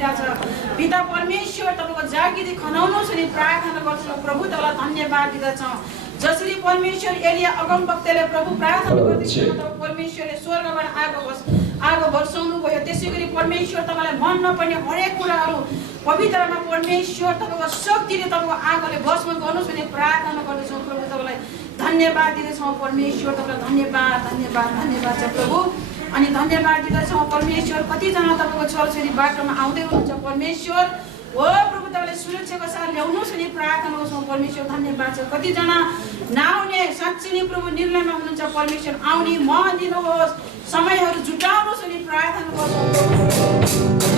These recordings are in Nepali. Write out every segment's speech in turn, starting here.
परिरहेछ। पिता परमेश्वर तपाईँको जागिरी खनाउनुहोस् अनि प्रार्थना गर्छौँ प्रभु, तपाईँलाई धन्यवाद दिँदछौँ। जसरी परमेश्वर एलिया अगमवक्ताले प्रभु प्रार्थना गर्दै परमेश्वरले स्वर्गबाट आगो वर्षाउनु भयो, त्यसै गरी परमेश्वर तपाईँलाई मन नपर्ने हरेक कुराहरू पवित्रमा परमेश्वर तपाईँको शक्तिले तपाईँको आगोले भस्म गर्नुहोस् भने प्रार्थना गर्दछौँ प्रभु, तपाईँलाई धन्यवाद दिँदछौँ परमेश्वर, तपाईँलाई धन्यवाद धन्यवाद धन्यवाद छ प्रभु। अनि धन्यवाद दिँदछौँ परमेश्वर, कतिजना तपाईँको छोरछोरी बाटोमा आउँदै हुनुहुन्छ परमेश्वर, हो प्रभु तपाईँले सुरक्षाको साथ ल्याउनुहोस् अनि प्रार्थना गर्छौँ परमेश्वर, धन्यवाद छ। कतिजना नआउने साँच्चै नै प्रभु निर्णयमा हुनुहुन्छ परमेश्वर, आउने मन दिनुहोस्, समयहरू जुटाउनुहोस् अनि प्रार्थना गर्छौँ।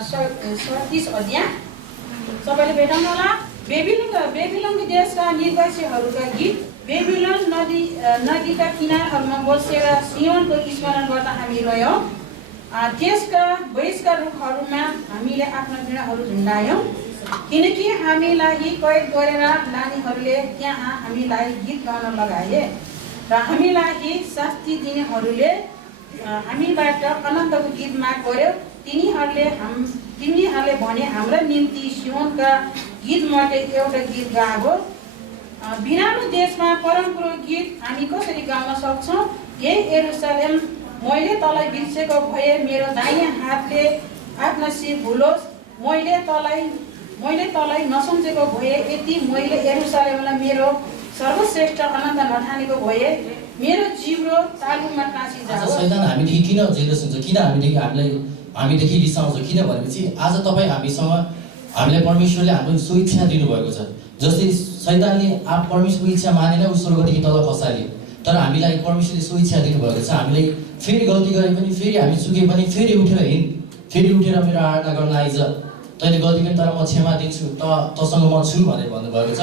37 अध्याय सबैले भेटाउनु होला। बेबिलोनको देशका निवासीहरूका गीत। बेबिलोन नदीका किनारहरूमा बसेर सियोनको स्मरण गर्दा हामी रह्यौँ। त्यसका वयस्का रुखहरूमा हामीले आफ्ना वीणाहरू झुन्डायौँ, किनकि हामीलाई कैद गरेर लानेहरूले त्यहाँ हामीलाई गीत गाउन लगाए र हामीलाई शास्ति दिनेहरूले हामीबाट अनन्तको गीत माग गर्यो। तिनीहरूले भने हाम्रा निम्ति सियोनका गीतमध्ये एउटा गीत गाओ। बिरानो देशमा परमपुरो गीत हामी कसरी गाउन सक्छौँ? हे यरुशलेम, मैले तँलाई बिर्सेको भए मेरो दाहिने हातले आफ्ना शिर भुलोस्। मैले तँलाई नसम्झेको भए, यदि मैले यरुशलेमलाई मेरो सर्वश्रेष्ठ आनन्द नठानेको भए, मेरो जिब्रो तालुमा टाँसी जाओस्। शैतान हामीदेखि किन जेलस हुन्छ, किन हामीदेखि रिसाउँछ? किन भनेपछि आज तपाईँ हामीलाई परमेश्वरले हाम्रो स्वेच्छा दिनुभएको छ। जस्तै शैतानले परमेश्वरको इच्छा मानेन, ऊ स्वर्गदेखि तल खसाल्यो। तर हामीलाई परमेश्वरले स्वेच्छा दिनुभएको छ। हामीले फेरि गल्ती गरे पनि, फेरि हामी चुके पनि, फेरि उठेर मेरो आराधना गर्न आइज। तैँले गल्ती पनि, तर म क्षमा दिन्छु, तसँग म छु भनेर भन्नुभएको छ।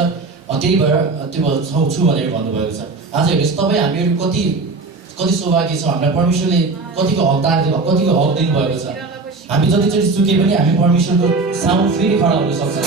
त्यही भएर त्यो छु भनेर भन्नुभएको छ। आज हेर्नुहोस् तपाईँ हामीहरू कति सौभाग्य छौँ। हामीलाई परमेश्वरले कतिको हकदार दिनु, कतिको हक दिनुभएको छ। हामी जतिचोटि चुके पनि हामी परमेश्वरको सामु फेरि खडा हुन सक्छौँ।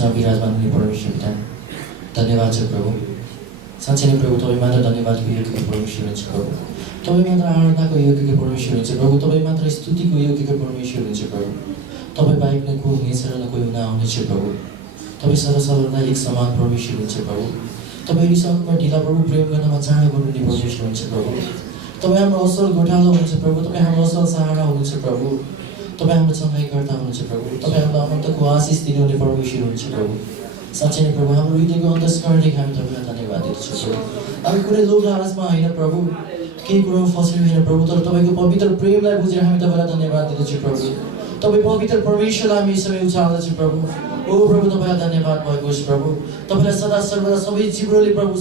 पक्षमा विराजमान हुने परमेश्वर पिता धन्यवाद छ प्रभु। साँच्चै नै प्रभु तपाईँ मात्र धन्यवादको योग्य परमेश्वर हुनुहुन्छ प्रभु। तपाईँ मात्र आराधनाको योग्य परमेश्वर हुनुहुन्छ प्रभु। तपाईँ मात्र स्तुतिको योग्य परमेश्वर हुनुहुन्छ प्रभु। तपाईँ बाहेक न कोही हुनेछ र न कोही हुन आउनेछ प्रभु। तपाईँ सर्वदा एक समान परमेश्वर हुनुहुन्छ प्रभु। तपाईँ रिसाउनुमा ढिला प्रभु, प्रेम गर्नमा चाँडो गर्नुहुने परमेश्वर हुनुहुन्छ प्रभु। तपाईँ हाम्रो असल घोटालो हुनुहुन्छ प्रभु। तपाईँ हाम्रो असल सहारा हुनुहुन्छ प्रभु। तपाईँ हाम्रो चङ्गाइकर्ता हुनुहुन्छ प्रभु। तपाईँ हाम्रो अनन्तको आशिष दिनुहुने परमेश्वर हुनुहुन्छ प्रभु। साँच्चै नै प्रभु हाम्रो हृदयको अन्तस्करणदेखि हामी तपाईँलाई धन्यवाद दिन्छौँ प्रभु। हामी कुनै लोभ लालचमा होइन प्रभु, केही कुरोमा फसेको होइन प्रभु, तर तपाईँको पवित्र प्रेमलाई बुझेर हामी तपाईँलाई धन्यवाद दिँदछौँ प्रभु। तपाईँ पवित्र परमेश्वरलाई हामी समय उचाल्दछौँ प्रभु। ओ प्रभु तपाईँलाई धन्यवाद भएको होस् प्रभु। तपाईँलाई सदा सर्वदा सबै जीवहरूले प्रभु,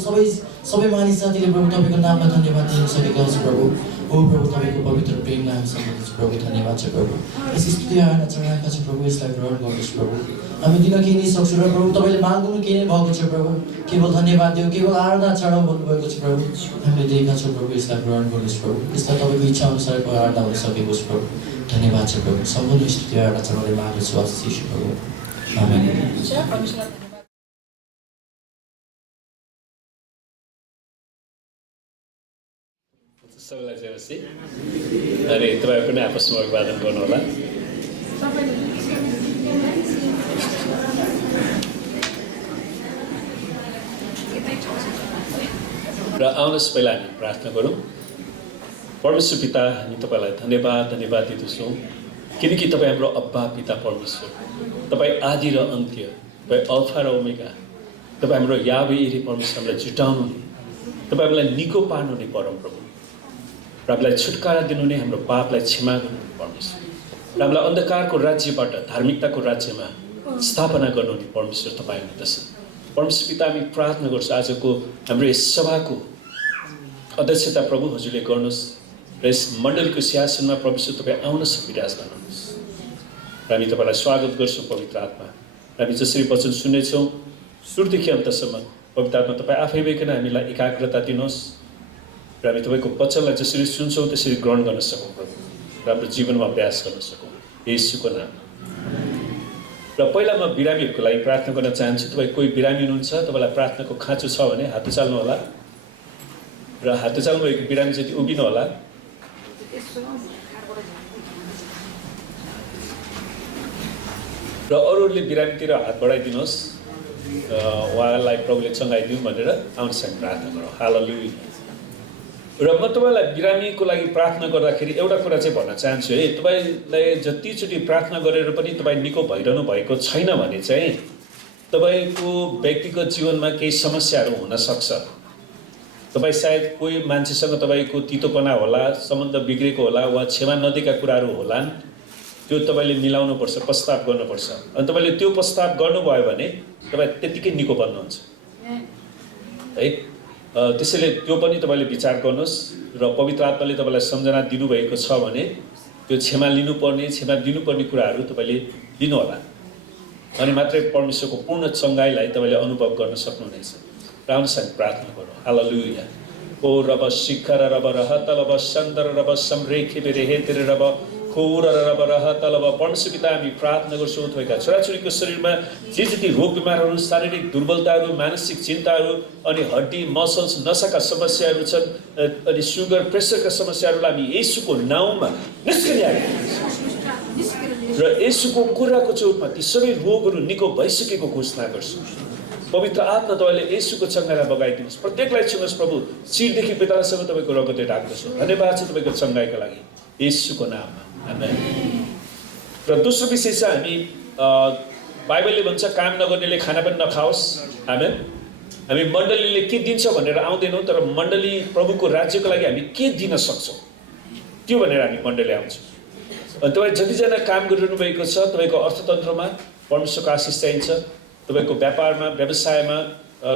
सबै मानिस जातिले प्रभु तपाईँको नाममा धन्यवाद दिन सकेका होस् प्रभु। ओ प्रभु तपाईँको पवित्र प्रेमलाई हामी सम्झिन्छौँ प्रभु। धन्यवाद छ प्रभु। यस स्तुति आराधना चढाएका छ प्रभु, यसलाई ग्रहण गर्नुहोस् प्रभु। हामी दिन केही नै सक्छौँ र प्रभु तपाईँले माग्नु केही नै भएको छ प्रभु। केवल धन्यवाद दियो, केवल आराधना चढाउ भन्नुभएको छ प्रभु। हामीले दिएका छौँ प्रभु, यसलाई ग्रहण गर्नुहोस् प्रभु। यसलाई तपाईँको इच्छा अनुसारको आराधना हुन सकेको छ प्रभु। धन्यवाद छ प्रभु। सम्पूर्ण स्तुति आराधना चढाउने माग्दछु आशिष प्रभु। आमेन। सबैलाई जेरसी अनि तपाईँ पनि आपसमा अभिवादन गर्नुहोला। र आउनुहोस् पहिला हामी प्रार्थना गरौँ। परमेश्वर पिता, हामी तपाईँलाई धन्यवाद दिँदछौँ किनकि तपाईँ हाम्रो अब्बा पिता परमेश्वर, तपाईँ आदि र अन्त्य, तपाईँ अल्फा र ओमेगा, तपाईँ हाम्रो यावे इरे परमेश्वर, हामीलाई जुटाउनु हुने, तपाईँ हामीलाई निको पार्नु हुने परम प्रभु, र हामीलाई छुटकारा दिनुहुने, हाम्रो पापलाई क्षमा गर्नुहुने परमेश्वर, र हामीलाई अन्धकारको राज्यबाट धार्मिकताको राज्यमा स्थापना गर्नुहुने परमेश्वर तपाईँ हुनुहुन्छ। परमेश्वर पिता, हामी प्रार्थना गर्छौँ आजको हाम्रो यस सभाको अध्यक्षता प्रभु हजुरले गर्नुहोस् र यस मण्डलको सिंहासनमा परमेश्वर तपाईँ आउनुहोस्, विराज गर्नुहोस् र हामी तपाईँलाई स्वागत गर्छौँ पवित्र आत्मा। र हामी जसरी वचन सुन्नेछौँ सुरुदेखि अन्तसम्म पवित्र आत्मा तपाईँ आफै भइकन हामीलाई एकाग्रता दिनुहोस् र हामी तपाईँको वचनलाई जसरी सुन्छौँ त्यसरी ग्रहण गर्न सकौँ प्रभु, र हाम्रो जीवनमा अभ्यास गर्न सकौँ येशूको नाम। र पहिला म बिरामीहरूको लागि प्रार्थना गर्न चाहन्छु। तपाईँ कोही बिरामी हुनुहुन्छ, तपाईँलाई प्रार्थनाको खाँचो छ भने हात उचाल्नु होला र हात उचाल्नु भएको बिरामी जति उभिनु होला। र अरूहरूले बिरामीतिर हात बढाइदिनुहोस्, उहाँलाई प्रभुले चङ्गाइदिउँ भनेर आउनुहोस् हामी प्रार्थना गरौँ। हालेलुया। र म तपाईँलाई बिरामीको लागि प्रार्थना गर्दाखेरि एउटा कुरा चाहिँ भन्न चाहन्छु है, तपाईँलाई जतिचोटि प्रार्थना गरेर पनि तपाईँ निको भइरहनु भएको छैन भने चाहिँ तपाईँको व्यक्तिगत जीवनमा केही समस्याहरू हुनसक्छ। तपाईँ सायद कोही मान्छेसँग तपाईँको तितोपना होला, सम्बन्ध बिग्रेको होला, वा क्षमा नदिएका कुराहरू होलान्, त्यो तपाईँले मिलाउनुपर्छ, प्रस्ताव गर्नुपर्छ। अनि तपाईँले त्यो प्रस्ताव गर्नुभयो भने तपाईँ त्यत्तिकै निको बन्नुहुन्छ है। त्यसैले त्यो पनि तपाईँले विचार गर्नुहोस् र पवित्र आत्माले तपाईँलाई सम्झना दिनुभएको छ भने त्यो क्षमा दिनुपर्ने कुराहरू तपाईँले लिनुहोला, अनि मात्रै परमेश्वरको पूर्ण चङ्गाइलाई तपाईँले अनुभव गर्न सक्नुहुनेछ। र आउनुहोस् हामी प्रार्थना गरौँ। हालेलुया। ओ रब शिखर रब रह तलब सन्दर रब समरेखे बेरेहे तेरे रब खोर रब रह तलब। परमेश्वर पिता, हामी प्रार्थना गर्छौँ तपाईँका छोराछोरीको शरीरमा जे जति रोग बिमारहरू, शारीरिक दुर्बलताहरू, मानसिक चिन्ताहरू, अनि हड्डी मसल्स नसाका समस्याहरू छन्, अनि सुगर प्रेसरका समस्याहरूलाई हामी येशूको नाउँमा निस्किने र येशूको कुराको चोटमा ती सबै रोगहरू निको भइसकेको घोषणा गर्छौँ। पवित्र आत्मा तपाईँले येशूको चङ्गाइलाई बगाइदिनुहोस्, प्रत्येकलाई छुनुहोस् प्रभु, शिरदेखि बेतालासम्म तपाईँको रगतले ढाक्दछु। धन्यवाद छ तपाईँको चङ्गाइको लागि येशूको नाममा, आमेन। र दोस्रो विषय चाहिँ हामी बाइबलले भन्छ काम नगर्नेले खाना पनि नखाओस्, आमेन। हामी मण्डलीले के दिन्छ भनेर आउँदैनौँ, तर मण्डली प्रभुको राज्यको लागि हामी के दिन सक्छौँ त्यो भनेर हामी मण्डली आउँछौँ। तपाईँ जतिजना काम गरिरहनु भएको छ, तपाईँको अर्थतन्त्रमा परमेश्वरको आशिष चाहिन्छ, तपाईँको व्यापारमा व्यवसायमा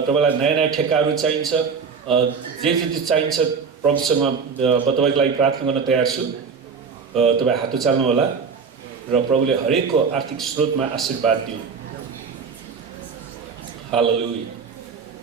तपाईँलाई नयाँ नयाँ ठेक्काहरू चाहिन्छ, जे जति चाहिन्छ प्रभुसँग तपाईँको लागि प्रार्थना गर्न तयार छु। तपाईँ हात उचाल्नु होला र प्रभुले हरेकको आर्थिक स्रोतमा आशीर्वाद दिउँ। हालेलुया।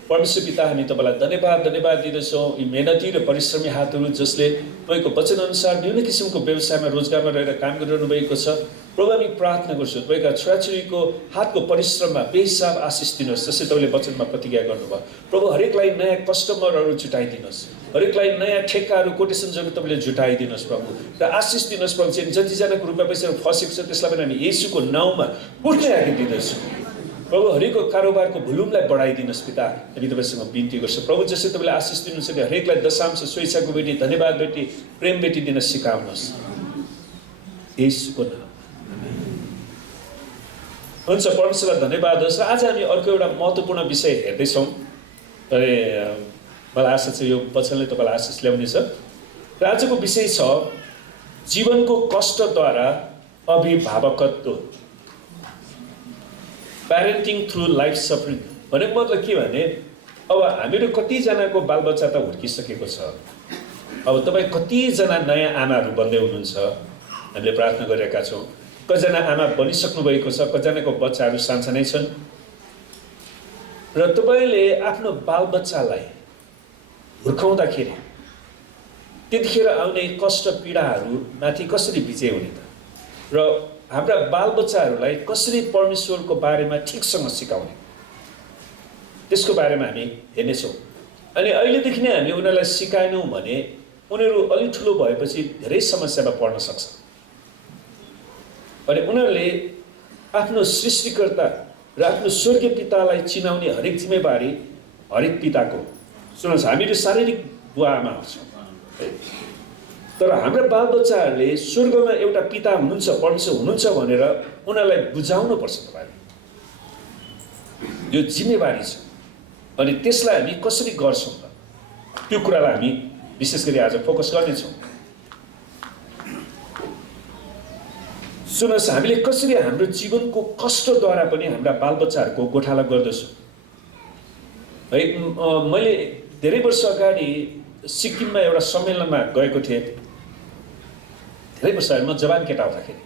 परमेश्वर पिता, हामी तपाईँलाई धन्यवाद दिँदछौँ यी मेहनती र परिश्रमी हातहरू जसले तपाईँको वचनअनुसार विभिन्न किसिमको व्यवसायमा रोजगारमा रहेर काम गरिरहनु भएको छ। प्रभु हामी प्रार्थना गर्छौँ तपाईँका छोराछोरीको हातको परिश्रममा बेहिसाब आशिष दिनुहोस्, जसरी तपाईँले वचनमा प्रतिज्ञा गर्नुभयो। प्रभु हरेकलाई नयाँ कस्टमरहरू जुटाइदिनुहोस्, हरेकलाई नयाँ ठेक्काहरू कोटेसन्सहरू तपाईँले जुटाइदिनुहोस् प्रभु, र आशिष दिनुहोस् प्रभु। चाहिँ जतिजनाको रुपियाँ पैसा फसेको छ त्यसलाई पनि हामी येशूको नाउँमा उठ्ने राखिदिँदछौँ प्रभु। हरेकको कारोबारको भोल्युमलाई बढाइदिनुहोस् पिता, हामी तपाईँसँग बिन्ती गर्छौँ प्रभु। जसरी तपाईँले आशिष दिनुहुन्छ कि हरेकलाई दशांश, स्वेच्छाको बेटी, धन्यवाद बेटी, प्रेम बेटी दिन सिकाउनुहोस् येशूको नाम। हुन्छ, परमेश्वरलाई धन्यवाद होस्। र आज हामी अर्को एउटा महत्त्वपूर्ण विषय हेर्दैछौँ। अनि मलाई आशा छ यो वचनले तपाईँलाई आशिष ल्याउनेछ। र आजको विषय छ जीवनको कष्टद्वारा अभिभावकत्व, प्यारेन्टिङ थ्रु लाइफ सफरिङ। भनेको मतलब के भने अब हामीहरू कतिजनाको बालबच्चा त हुर्किसकेको छ, अब तपाईँ कतिजना नयाँ आमाहरू बन्दै हुनुहुन्छ, हामीले प्रार्थना गरेका छौँ। कतिजना आमा बनिसक्नु भएको छ, कतिजनाको बच्चाहरू सानसानै छन्, र तपाईँले आफ्नो बालबच्चालाई हुर्काउँदाखेरि त्यतिखेर आउने कष्ट पीडाहरू माथि कसरी विजय हुने त, र हाम्रा बालबच्चाहरूलाई कसरी परमेश्वरको बारेमा ठिकसँग सिकाउने, त्यसको बारेमा हामी हेर्नेछौँ। अनि अहिलेदेखि नै हामी उनीहरूलाई सिकाएनौँ भने उनीहरू अलिक ठुलो भएपछि धेरै समस्यामा पर्न सक्छ। अनि उनीहरूले आफ्नो सृष्टिकर्ता र आफ्नो स्वर्गीय पितालाई चिनाउने हरेक जिम्मेवारी हरेक पिताको। सुन्नुहोस्, हामीहरू शारीरिक बुवा आमाहरू छौँ, तर हाम्रा बालबच्चाहरूले स्वर्गमा एउटा पिता हुनुहुन्छ, परमेश्वर हुनुहुन्छ भनेर उनीहरूलाई बुझाउनुपर्छ तपाईँले। यो जिम्मेवारी छ। अनि त्यसलाई हामी कसरी गर्छौँ त, त्यो कुरालाई हामी विशेष गरी आज फोकस गर्नेछौँ। सुन्नुहोस्, हामीले कसरी हाम्रो जीवनको कष्टद्वारा पनि हाम्रा बालबच्चाहरूको गोठाला गर्दछौँ है। मैले धेरै वर्ष अगाडि सिक्किममा एउटा सम्मेलनमा गएको थिएँ, धेरै वर्ष अगाडि, म जवान केटा हुँदाखेरि।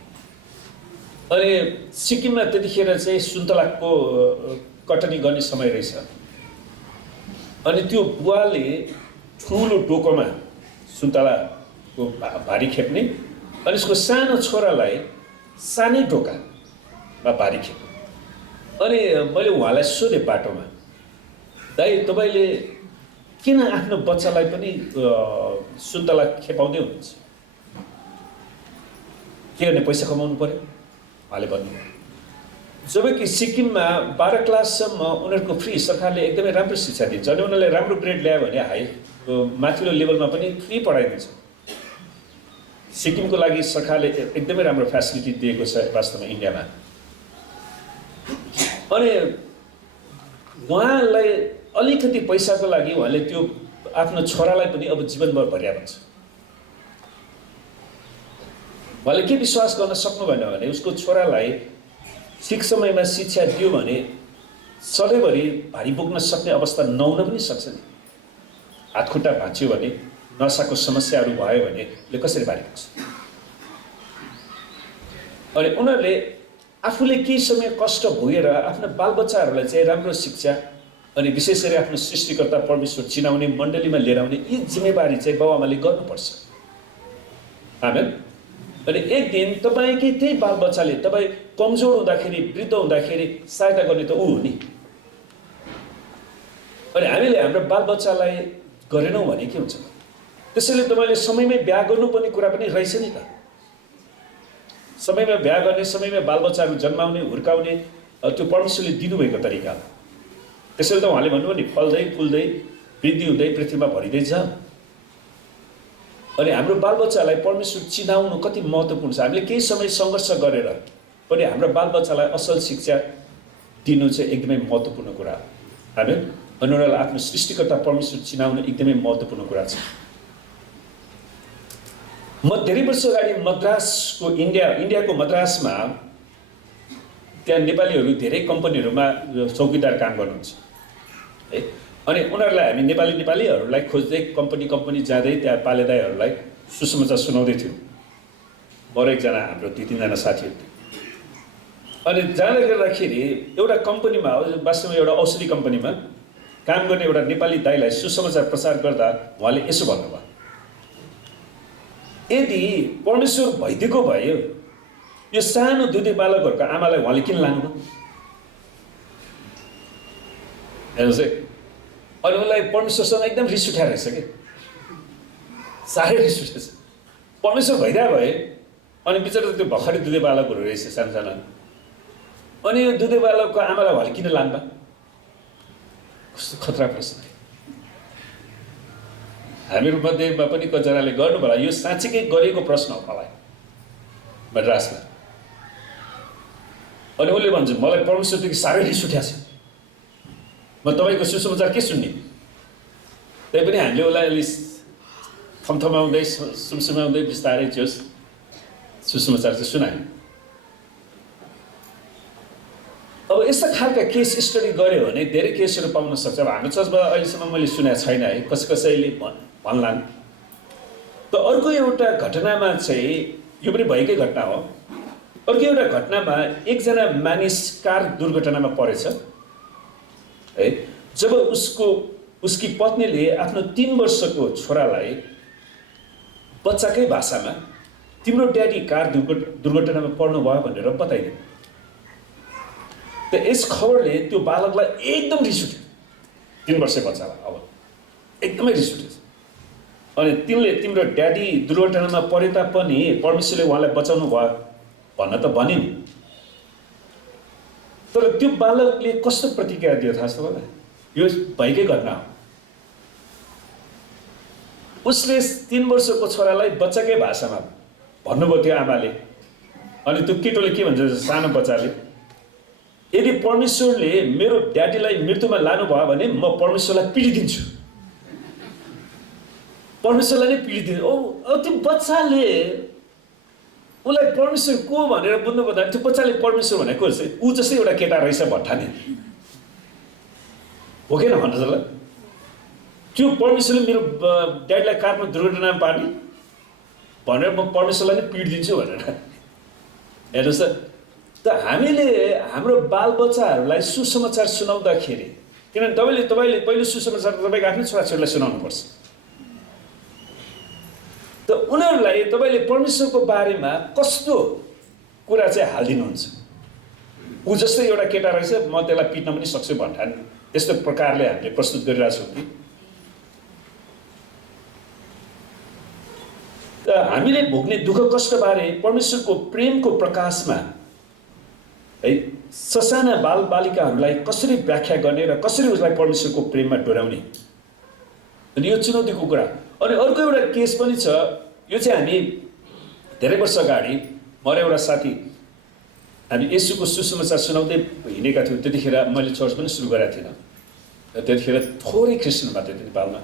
अनि सिक्किममा त्यतिखेर चाहिँ सुन्तलाको कटनी गर्ने समय रहेछ। अनि त्यो बुवाले ठुलो डोकोमा सुन्तलाको भारी खेप्ने, अनि उसको सानो छोरालाई सानै ढोकामा भारी खेप्ने। अनि मैले उहाँलाई सोधेँ बाटोमा, दाइ तपाईँले किन आफ्नो बच्चालाई पनि सुन्तला खेपाउँदै हुनुहुन्छ, के गर्ने, पैसा कमाउनु पर्यो? उहाँले भन्नुभयो। जबकि सिक्किममा 12 क्लाससम्म उनीहरूको फ्री, सरकारले एकदमै राम्रो शिक्षा दिन्छ। अनि उनीहरूले राम्रो ग्रेड ल्यायो भने हाई माथिल्लो लेभलमा पनि फ्री पढाइदिन्छ। सिक्किमको लागि सरकारले एकदमै राम्रो फेसिलिटी दिएको छ वास्तवमा इन्डियामा। अनि उहाँलाई अलिकति पैसाको लागि उहाँले त्यो आफ्नो छोरालाई पनि अब जीवनभर भर्या भन्छ। उहाँले के विश्वास गर्न सक्नु भएन भने उसको छोरालाई ठिक समयमा शिक्षा दियो भने सधैँभरि भारी बोक्न सक्ने अवस्था नहुन पनि सक्छ नि। हातखुट्टा भाँच्यो भने, नसाको समस्याहरू भयो भने उसले कसरी भारी बोक्छ? अनि उनीहरूले आफूले केही समय कष्ट भोगेर आफ्ना बालबच्चाहरूलाई चाहिँ राम्रो शिक्षा अनि विशेष गरी आफ्नो सृष्टिकर्ता परमेश्वर चिनाउने, मण्डलीमा लिएर आउने यी जिम्मेवारी चाहिँ बाबुआमाले गर्नुपर्छ। आमेन। अनि एक दिन तपाईँकै त्यही बालबच्चाले तपाईँ कमजोर हुँदाखेरि, वृद्ध हुँदाखेरि सहायता गर्ने त ऊ हो नि। अनि हामीले हाम्रो बालबच्चालाई गरेनौँ भने के हुन्छ? त्यसैले तपाईँले समयमै बिहा गर्नुपर्ने कुरा पनि रहेछ नि त। समयमा बिहा गर्ने, समयमा बालबच्चाहरू जन्माउने, हुर्काउने त्यो परमेश्वरले दिनुभएको तरिका हो। त्यसैले त उहाँले भन्नुभयो नि, फल्दै फुल्दै वृद्धि हुँदै पृथ्वीमा भरिँदै जा। अनि हाम्रो बालबच्चालाई परमेश्वर चिनाउनु कति महत्त्वपूर्ण छ। हामीले केही समय सङ्घर्ष गरेर पनि हाम्रो बालबच्चालाई असल शिक्षा दिनु चाहिँ एकदमै महत्त्वपूर्ण कुरा हो। हामी उनीहरूलाई आफ्नो सृष्टिकर्ता परमेश्वर चिनाउनु एकदमै महत्त्वपूर्ण कुरा छ। म धेरै वर्ष अगाडि मद्रासको इन्डियाको मद्रासमा त्यहाँ नेपालीहरू धेरै कम्पनीहरूमा चौकीदार काम गर्नुहुन्छ है। अनि उनीहरूलाई हामी नेपालीहरूलाई खोज्दै कम्पनी जाँदै त्यहाँ पालेदाईहरूलाई सुसमाचार सुनाउँदै थियौँ। म र एकजना हाम्रो 2-3जना साथीहरू थियो। अनि जाँदै गर्दाखेरि एउटा कम्पनीमा, वास्तवमा एउटा औषधि कम्पनीमा काम गर्ने एउटा नेपाली दाइलाई सुसमाचार प्रचार गर्दा उहाँले यसो भन्नुभयो, यदि परमेश्वर भइदिएको भए यो सानो दुधे बालकहरूको आमालाई उहाँले किन लानुभयो? हेर्नुहोस् है, अनि उसलाई परमेश्वरसँग एकदम रिस उठाएर रहेछ कि, साह्रै रिस उठेछ। परमेश्वर भइदिया भए अनि बिचरा त्यो भर्खरै दुधे बालकहरू रहेछ सानसानो, अनि यो दुधे बालकको आमालाई उहाँले किन लानुभयो? कस्तो खतरा प्रश्न। हामीहरू मध्येमा पनि कतिजनाले गर्नु होला, यो साँच्चीकै गरिएको प्रश्न हो मलाई मद्रासमा। अनि उसले भन्छ मलाई परमेश्वरदेखि साह्रै रिस उठ्याएको छ, म तपाईँको सुसमाचार के सुन्ने? त्यही पनि हामीले उसलाई अलि थमथमाउँदै सुमसुमाउँदै बिस्तारै जोस् सुसमाचार चाहिँ सुनायौँ। अब यस्ता खालका केस स्टडी गऱ्यो भने धेरै केसहरू पाउन सक्छ। अब हाम्रो चर्चबाट अहिलेसम्म मैले सुनेको छैन है, कसैले भन्लान्। त अर्को एउटा घटनामा चाहिँ, यो पनि भएकै घटना हो, अर्को एउटा घटनामा एकजना मानिस कार दुर्घटनामा परेछ है। जब उसकी पत्नीले आफ्नो 3 वर्षको छोरालाई बच्चाकै भाषामा तिम्रो ड्याडी कार दुर्घटनामा पर्नु भयो भनेर बताइदियो, त यस खबरले त्यो बालकलाई एकदम रिस उठ्यो। 3 वर्षे बच्चालाई अब एकदमै रिस उठ्यो। अनि तिमीले तिम्रो ड्याडी दुर्घटनामा परे तापनि परमेश्वरले उहाँलाई बचाउनु भयो भन्न त भनिन्, तर त्यो बालकले कस्तो प्रतिक्रिया दियो थाहा छ तपाईँलाई? यो भएकै घटना हो। उसले 3 वर्षको छोरालाई बच्चाकै भाषामा भन्नुभयो त्यो आमाले। अनि त्यो केटोले के भन्छ, सानो बच्चाले, यदि परमेश्वरले मेरो ड्याडीलाई मृत्युमा लानुभयो भने म परमेश्वरलाई पीडिदिन्छु, परमेश्वरलाई नै पीडिदिन्छु। अब त्यो बच्चाले उसलाई परमेश्वर को भनेर बुझ्नु पर्दा त्यो बच्चाले परमेश्वर भनेको ऊ जस्तै एउटा केटा रहेछ भट्टाने हो कि न भन्नुहोस् ल। त्यो परमेश्वरले मेरो ड्याडीलाई कारमा दुर्घटनामा पार्ने भनेर म परमेश्वरलाई नै पीडिदिन्छु भनेर। हेर्नुहोस् त हामीले हाम्रो बालबच्चाहरूलाई सुसमाचार सुनाउँदाखेरि, किनभने तपाईँले पहिलो सुसमाचार तपाईँको आफ्नै छोराछोरीलाई सुनाउनुपर्छ, त उनीहरूलाई तपाईँले परमेश्वरको बारेमा कस्तो कुरा चाहिँ हालिदिनुहुन्छ? ऊ जस्तै एउटा केटा रहेछ, म त्यसलाई पिट्न पनि सक्छु भन्ठान, त्यस्तो प्रकारले हामीले प्रस्तुत गरिरहेको छौँ कि? त हामीले भोग्ने दुःख कष्टबारे परमेश्वरको प्रेमको प्रकाशमा है ससाना बालबालिकाहरूलाई कसरी व्याख्या गर्ने र कसरी उसलाई परमेश्वरको प्रेममा डोर्याउने, अनि यो चुनौतीको कुरा। अनि अर्को एउटा केस पनि छ, यो चाहिँ हामी धेरै वर्ष अगाडि म र एउटा साथी हामी येशूको सुसमाचार सुनाउँदै हिँडेका थियौँ। त्यतिखेर मैले चर्च पनि सुरु गरेको थिइनँ, त्यतिखेर थोरै क्रिस्चियन मात्र थियो नेपालमा।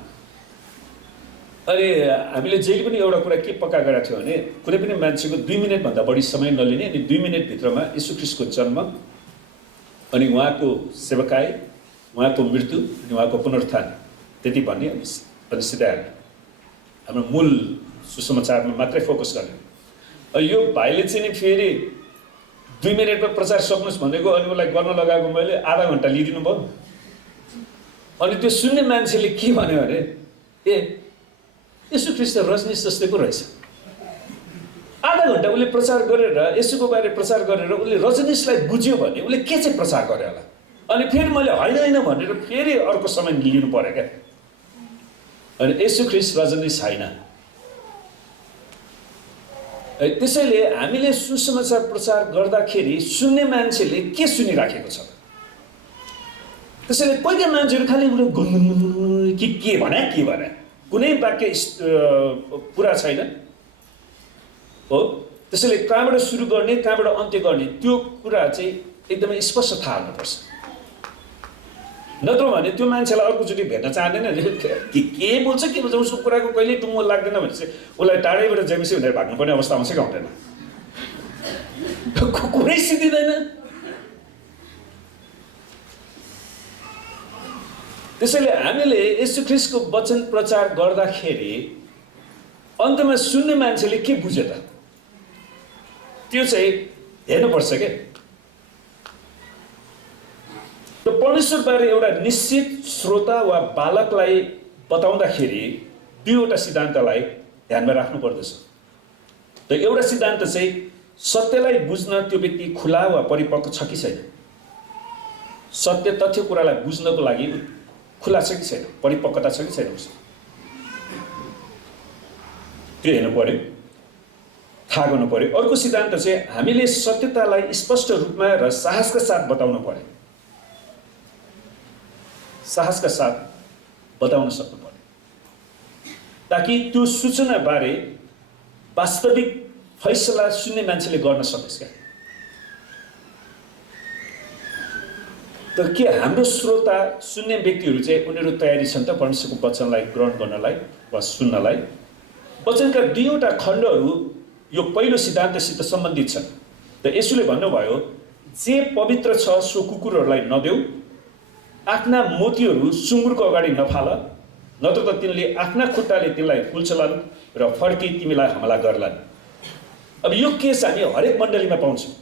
अनि हामीले जहिले पनि एउटा कुरा के पक्का गरेका थियौँ भने कुनै पनि मान्छेको 2 मिनटभन्दा बढी समय नलिने, अनि 2 मिनटभित्रमा येशू ख्रीष्टको जन्म, अनि उहाँको सेवकाई, उहाँको मृत्यु, अनि उहाँको पुनरुत्थान, त्यति भन्ने अनि सिधा हाम्रो मूल सुसमाचारमा मात्रै फोकस गर्ने। यो भाइले चाहिँ नि फेरि 2 मिनटमा प्रचार सक्नुहोस् भनेको, अनि उसलाई गर्न लगाएको मैले आधा घन्टा लिइदिनु भयो। अनि त्यो सुन्ने मान्छेले के भन्यो भने, ए येशू ख्रीष्ट रजनीश जस्तै पो रहेछ। आधा घन्टा उसले प्रचार गरेर, येशूको बारे प्रचार गरेर उसले रजनीशलाई बुझ्यो भने उसले के चाहिँ प्रचार गर्यो होला? अनि फेरि मैले होइन भनेर फेरि अर्को समय लिनु पर्यो क्या। अनि येशू ख्रीष्ट रजनीश होइन। त्यसैले हामीले सुसमाचार प्रचार गर्दाखेरि सुन्ने मान्छेले के सुनिराखेको छ? त्यसैले कोही कोही मान्छेहरू खालि गुनगुन के भने कुनै वाक्य पुरा छैन हो। त्यसैले कहाँबाट सुरु गर्ने, कहाँबाट अन्त्य गर्ने, त्यो कुरा चाहिँ एकदमै स्पष्ट थाहा हुनुपर्छ। नत्र भने त्यो मान्छेलाई अर्कोचोटि भेट्न चाहँदैन, के बोल्छ के भन्छ, उसको कुराको कहिल्यै टुङ्गो लाग्दैन भने चाहिँ उसलाई टाढैबाट जेमिसी भनेर भाग्नुपर्ने अवस्था आउँछ कि आउँदैन? कुरै सिद्धिँदैन। त्यसैले हामीले येशू ख्रीष्टको वचन प्रचार गर्दाखेरि अन्तमा सुन्ने मान्छेले के बुझ्यो त, त्यो चाहिँ हेर्नुपर्छ के। त परमेश्वरबारे एउटा निश्चित श्रोता वा बालकलाई बताउँदाखेरि 2वटा सिद्धान्तलाई ध्यानमा राख्नु पर्दछ। त एउटा सिद्धान्त चाहिँ सत्यलाई बुझ्न त्यो व्यक्ति खुला वा परिपक्व छ कि छैन? सत्य तथ्य कुरालाई बुझ्नको लागि खुला छ कि छैन? परिपक्वता छ कि छैन? त्यो हेर्नु पर्यो, थाहा गर्नु पर्यो। अर्को सिद्धान्त चाहिँ हामीले सत्यतालाई स्पष्ट रूपमा र साहसका साथ बताउनु पर्यो। साहसका साथ बताउन सक्नु पर्यो ताकि त्यो सूचनाबारे वास्तविक फैसला सुन्ने मान्छेले गर्न सकोस् क्या। तर के हाम्रो श्रोता सुन्ने व्यक्तिहरू चाहिँ उनीहरू तयारी छन् त परमेश्वरको वचनलाई ग्रहण गर्नलाई वा सुन्नलाई? वचनका दुईवटा खण्डहरू यो पहिलो सिद्धान्तसित सम्बन्धित छन्। त यसुले भन्नुभयो, जे पवित्र छ सो कुकुरहरूलाई नदेऊ, आफ्ना मोतीहरू सुँगुरको अगाडि नफाल, नत्र त तिनले आफ्ना खुट्टाले तिनलाई कुल्छलान् र फर्की तिमीलाई हमला गर्लान्। अब यो केस हामी हरेक मण्डलीमा पाउँछौँ।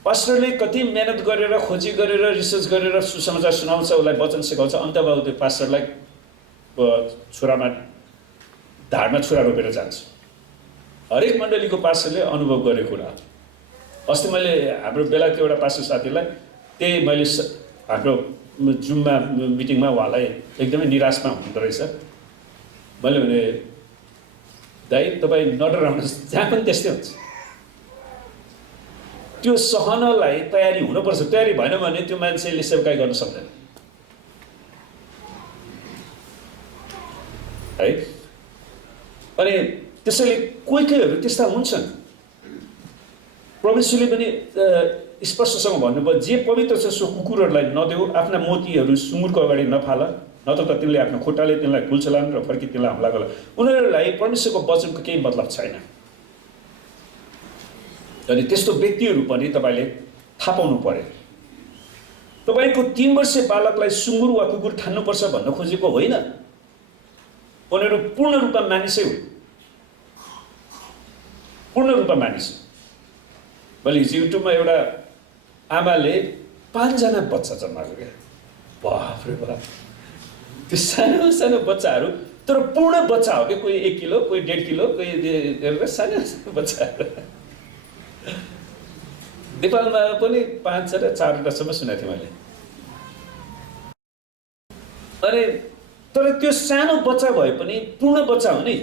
पास्टरले कति मेहनत गरेर, खोजी गरेर, रिसर्च गरेर सुसमाचार सुनाउँछ, उसलाई वचन सिकाउँछ, अन्तमा त्यो पास्टरलाई छुरामा धारमा छुरा रोपेर जान्छ। हरेक मण्डलीको पास्टरले अनुभव गरेको कुरा। अस्ति मैले हाम्रो बेलाको एउटा पास्टर साथीलाई त्यही मैले हाम्रो जुममा मिटिङमा उहाँलाई एकदमै निराशमा हुँदो रहेछ। मैले भने, दाइ तपाईँ नडराउनुहोस्, जहाँ पनि त्यस्तै हुन्छ। त्यो सहनलाई तयारी हुनुपर्छ। तयारी भएन भने त्यो मान्छेले सेवकाई गर्न सक्दैन है। अनि त्यसैले कोही कोहीहरू त्यस्ता हुन्छन्। परमेश्वरले पनि स्पष्टसँग भन्नुभयो, जे पवित्र छ सो कुकुरहरूलाई नदेऊ, आफ्ना मोतीहरू सुँगुरको अगाडि नफाल, नत्र त तिनले आफ्नो खुट्टाले तिनलाई कुल्छलान् र फर्की तिनलाई हमला गर्ला। उनीहरूलाई परमेश्वरको वचनको केही मतलब छैन। अनि त्यस्तो व्यक्तिहरू पनि तपाईँले थाहा पाउनु पर्यो। तपाईँको 3 वर्षे बालकलाई सुँगुर वा कुकुर ठान्नुपर्छ भन्न खोजेको होइन। उनीहरू पूर्ण रूपमा मानिसै हो, पूर्ण रूपमा मानिस। मैले हिजो युट्युबमा एउटा आमाले 5 जना बच्चा जन्माएको क्या। बाफ रे बाफ, त्यो सानो सानो बच्चाहरू, तर पूर्ण बच्चा हो क्या। कोही 1 किलो, कोही 1.5 किलो, कोही सानो सानो बच्चाहरू। नेपालमा पनि 5 र 4वटासम्म सुनेको थिएँ मैले। अनि तर त्यो सानो बच्चा भए पनि पूर्ण बच्चा हो नि।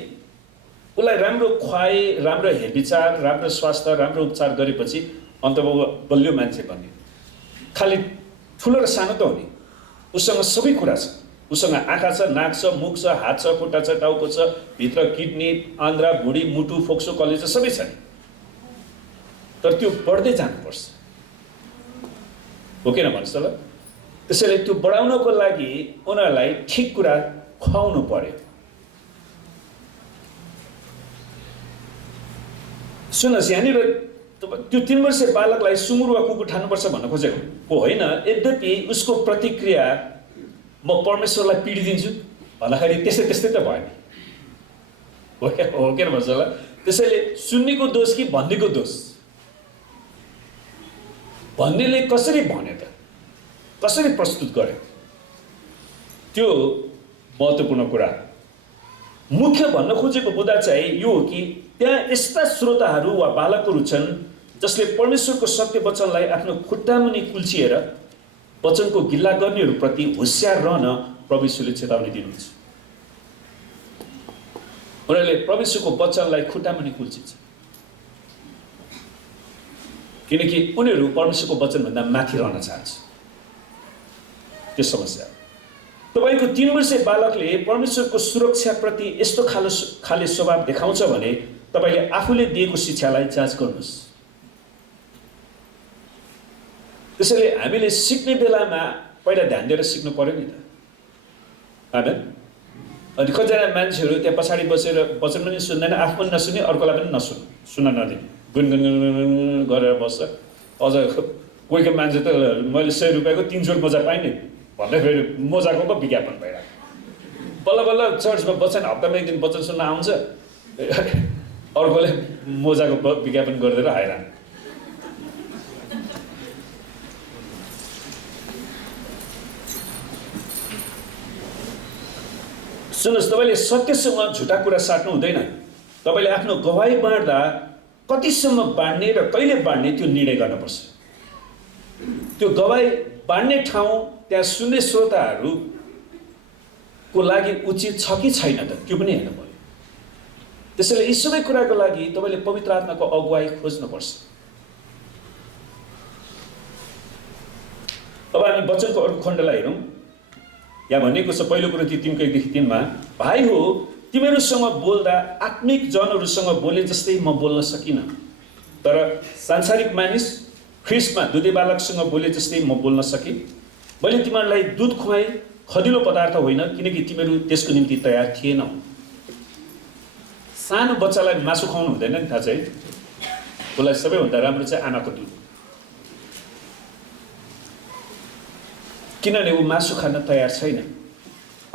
उसलाई राम्रो खुवाई, राम्रो हेरविचार, राम्रो स्वास्थ्य, राम्रो उपचार गरेपछि अन्तमा बलियो मान्छे बन्ने। खालि ठुलो र सानो त हो नि, उसँग सबै कुरा छ। उसँग आँखा छ, नाक छ, मुख छ, हात छ, खुट्टा छ, टाउको छ, भित्र किडनी, आन्द्रा, भुँडी, मुटु, फोक्सो, कलेजो सबै छ नि। तर त्यो बढ्दै जानुपर्छ, हो किन भन्नुहोस् त ल? त्यसैले त्यो बढाउनको लागि उनीहरूलाई ठिक कुरा खुवाउनु पर्यो। सुन्नुहोस्, यहाँनिर त्यो 3 वर्षे बालकलाई सुँगुर वा कुकुर ठान्नुपर्छ भन्न खोजेको होइन। यद्यपि उसको प्रतिक्रिया म परमेश्वरलाई पिडिदिन्छु भन्दाखेरि त्यस्तै त्यस्तै त भयो नि, हो किन भन्छ होला? त्यसैले सुन्नेको दोष कि भन्नेको दोष? भन्नेले कसरी भन्यो त, कसरी प्रस्तुत गर्यो, त्यो महत्त्वपूर्ण कुरा। मुख्य भन्न खोजेको मुद्दा चाहिँ यो हो कि त्यहाँ यस्ता श्रोताहरू वा बालकहरू छन् जसले परमेश्वरको सत्य वचनलाई आफ्नो खुट्टामुनि कुल्चिएर वचनको गिल्ला गर्नेहरूप्रति होसियार रहन परमेश्वरले चेतावनी दिनुहुन्छ। उनीहरूले परमेश्वरको वचनलाई खुट्टामुनि कुल्चिन्छ किनकि उनीहरू परमेश्वरको वचनभन्दा माथि रहन चाहन्छ। त्यो समस्या। तपाईको 3 वर्षे बालकले परमेश्वरको सुरक्षाप्रति यस्तो खाले स्वभाव देखाउँछ भने तपाईले आफूले दिएको शिक्षालाई जाँच गर्नुहोस्। त्यसैले हामीले सिक्ने बेलामा पहिला ध्यान दिएर सिक्नु पर्यो नि त, हैन? अनि कतिजना मान्छेहरू त्यहाँ पछाडि बसेर वचन पनि सुन्दैन, आफू पनि नसुन्ने, अर्कोलाई पनि सुन्न नदिने, गुनगुन गरेर बस्छ। अझ कोहीको मान्छे त मैले 100 रुपैयाँको 3 जोड मोजा पाएँ नि भन्दै फेरि मोजाको पो विज्ञापन भइरहेको। बल्ल बल्ल चर्चमा वचन हप्तामा 1 दिन वचन सुन्न आउँछ, अर्कोले मोजाको विज्ञापन गरिदिएर हैरान। सुन्नुहोस्, तपाईले सत्यसँग झुटा कुरा साट्नु हुँदैन। तपाईले आफ्नो गवाही बाँड्दा कतिसम्म बाँड्ने र कहिले बाँड्ने त्यो निर्णय गर्नुपर्छ। त्यो गवाई बाँड्ने ठाउँ त्यहाँ सुन्ने श्रोताहरूको लागि उचित छ कि छैन त त्यो पनि हेर्नु पर्यो। त्यसैले यी सबै कुराको लागि तपाईँले पवित्र आत्माको अगुवाई खोज्नुपर्छ। अब हामी वचनको अर्को खण्डलाई हेरौँ। यहाँ भनेको छ पहिलो कुरिन्थी 3:1-3 भाइ हो तिमीहरूसँग बोल्दा आत्मिक जनहरूसँग बोले जस्तै म बोल्न सकिनँ, तर सांसारिक मानिस ख्रिस्टमा दुधे बालकसँग बोले जस्तै म बोल्न सकेँ। मैले तिमीहरूलाई दुध खुवाएँ, खदिलो पदार्थ होइन, किनकि तिमीहरू त्यसको निम्ति तयार थिएनौ। सानो बच्चालाई मासु खुवाउनु हुँदैन नि, थाहा छ है। उसलाई सबैभन्दा राम्रो चाहिँ आमाको दुध, किनभने ऊ मासु खान तयार छैन।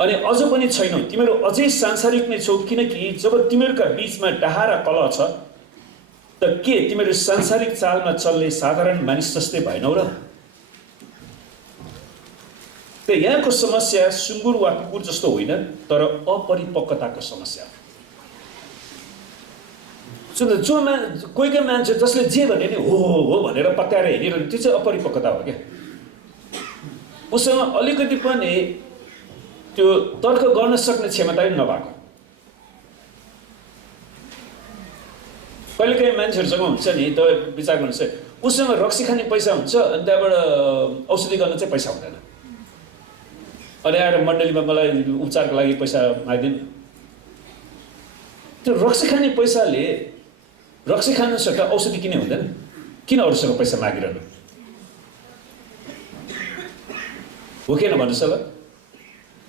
अनि अझ पनि छैनौ, तिमीहरू अझै सांसारिक नै छौ, किनकि जब तिमीहरूका बीचमा डाहा र कलह छ त के तिमीहरू सांसारिक चालमा चल्ने साधारण मानिस जस्तै भएनौ र? त यहाँको समस्या सुँगुर वा कुकुर जस्तो होइन, तर अपरिपक्वताको समस्या हो। जो कोही मान्छे जसले जे भने नि हो भनेर पत्याएर हिँडिरहने, त्यो चाहिँ अपरिपक्वता हो क्या। उसँग अलिकति पनि त्यो तर्क गर्न सक्ने क्षमता पनि नभएको। कहिलेकाहीँ मान्छेहरूसँग हुन्छ नि, तपाईँ विचार गर्नुहोस् है, उसँग रक्सी खाने पैसा हुन्छ अनि त्यहाँबाट औषधि गर्न चाहिँ पैसा हुँदैन। अनि आएर मण्डलीमा मलाई उपचारको लागि पैसा मागिदिनु। त्यो रक्सी खाने पैसाले रक्सी खानु सक्दा औषधि किने हुँदैन? किन अरूसँग पैसा मागिरहनु? हो कि भन्नुहोस् ल।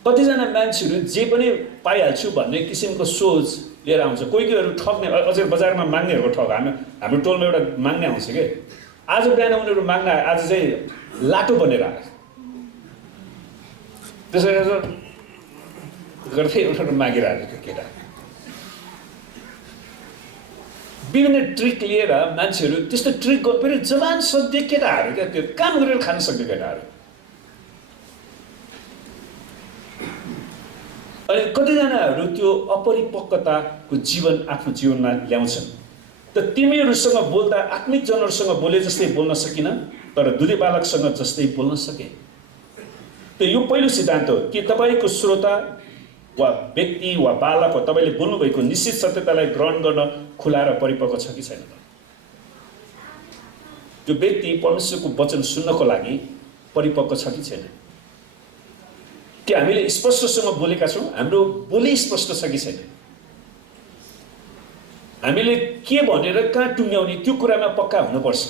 कतिजना मान्छेहरू जे पनि पाइहाल्छु भन्ने किसिमको सोच लिएर आउँछ। कोहीहरू ठग्ने, अझै बजारमा माग्नेहरूको ठग। हाम्रो टोलमा एउटा माग्ने आउँछ कि आज बिहान उनीहरू माग्न आए, आज चाहिँ लाटो बनेर आए। त्यसै गर्दै उनीहरू मागिरहेको केटा। विभिन्न ट्रिक लिएर मान्छेहरू त्यस्तो ट्रिक गर्नु, फेरि जवान सधैँ केटाहरू क्या, त्यो काम गरेर खान सक्ने केटाहरू। अनि कतिजनाहरू त्यो अपरिपक्वताको जीवन आफ्नो जीवनमा ल्याउँछन्। त तिमीहरूसँग बोल्दा आत्मिक जनहरूसँग बोले जस्तै बोल्न सकिन, तर दुधे बालकसँग जस्तै बोल्न सके। त यो पहिलो सिद्धान्त हो कि तपाईँको श्रोता वा व्यक्ति वा बालक हो, तपाईँले बोल्नुभएको निश्चित सत्यतालाई ग्रहण गर्न खुला र परिपक्व छ कि छैन त। त्यो व्यक्ति परमेश्वरको वचन सुन्नको लागि परिपक्व छ कि छैन? कि हामीले स्पष्टसँग बोलेका छौँ? हाम्रो बोली स्पष्ट छ कि छैन? हामीले के भनेर कहाँ टुङ्ग्याउने त्यो कुरामा पक्का हुनुपर्छ।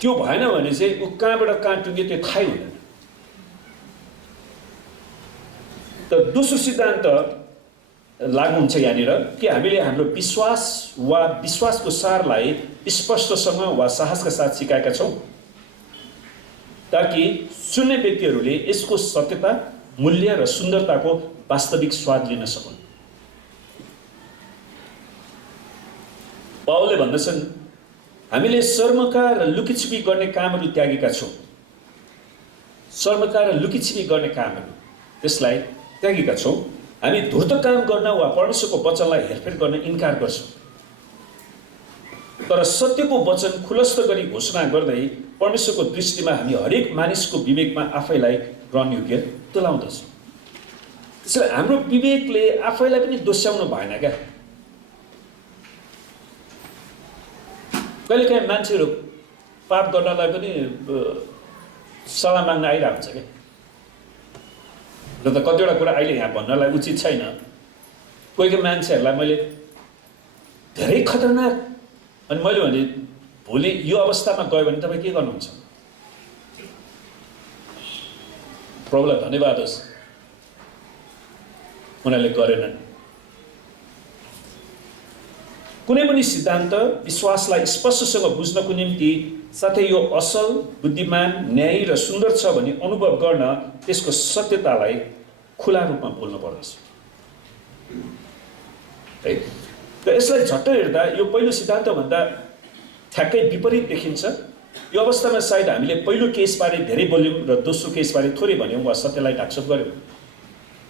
त्यो भएन भने चाहिँ ऊ कहाँबाट कहाँ टुङ्ग्यो त्यो थाहै हुँदैन। त दोस्रो सिद्धान्त लागु हुन्छ यहाँनिर कि हामीले हाम्रो विश्वास वा विश्वासको सारलाई स्पष्टसँग वा साहसका साथ सिकाएका छौँ, ताकि सुन्ने व्यक्तिहरूले यसको सत्यता, मूल्य र सुन्दरताको वास्तविक स्वाद लिन सकुन्। पावलले भन्दछन् हामीले शर्मका र लुकीछिपी गर्ने कामहरू त्यागेका छौँ। शर्मका र लुकीछिपी गर्ने कामहरू, त्यसलाई त्यागेका छौँ। हामी धूर्त काम गर्न वा परमेश्वरको वचनलाई हेरफेर गर्न इन्कार गर्छौँ, तर सत्यको वचन खुलस्त गरी घोषणा गर्दै परमेश्वरको दृष्टिमा हामी हरेक मानिसको विवेकमा आफैलाई ग्रहण योग्य तुल्याउँदछौँ। त्यसैले हाम्रो विवेकले आफैलाई पनि दोस्याउनु भएन क्या। कहिलेकाहीँ मान्छेहरू पाप गर्नलाई पनि सल्लाह माग्न आइरहेको हुन्छ क्या। र त कतिवटा कुरा अहिले यहाँ भन्नलाई उचित छैन। कोही मान्छेहरूलाई मैले धेरै खतरनाक, अनि मैले भने भोलि यो अवस्थामा गयो भने तपाईँ के गर्नुहुन्छ? प्रभुलाई धन्यवाद होस्, उनीहरूले गरेनन्। कुनै पनि सिद्धान्त विश्वासलाई स्पष्टसँग बुझ्नको निम्ति साथै यो असल, बुद्धिमान, न्यायी र सुन्दर छ भनी अनुभव गर्न त्यसको सत्यतालाई खुला रूपमा बोल्नु पर्दछ। है त यसलाई झट्ट हेर्दा यो पहिलो सिद्धान्तभन्दा ठ्याक्कै विपरीत देखिन्छ। यो अवस्थामा सायद हामीले पहिलो केसबारे धेरै बोल्यौँ र दोस्रो केसबारे थोरै भन्यौँ वा सत्यलाई ढाकछोप गर्यौँ।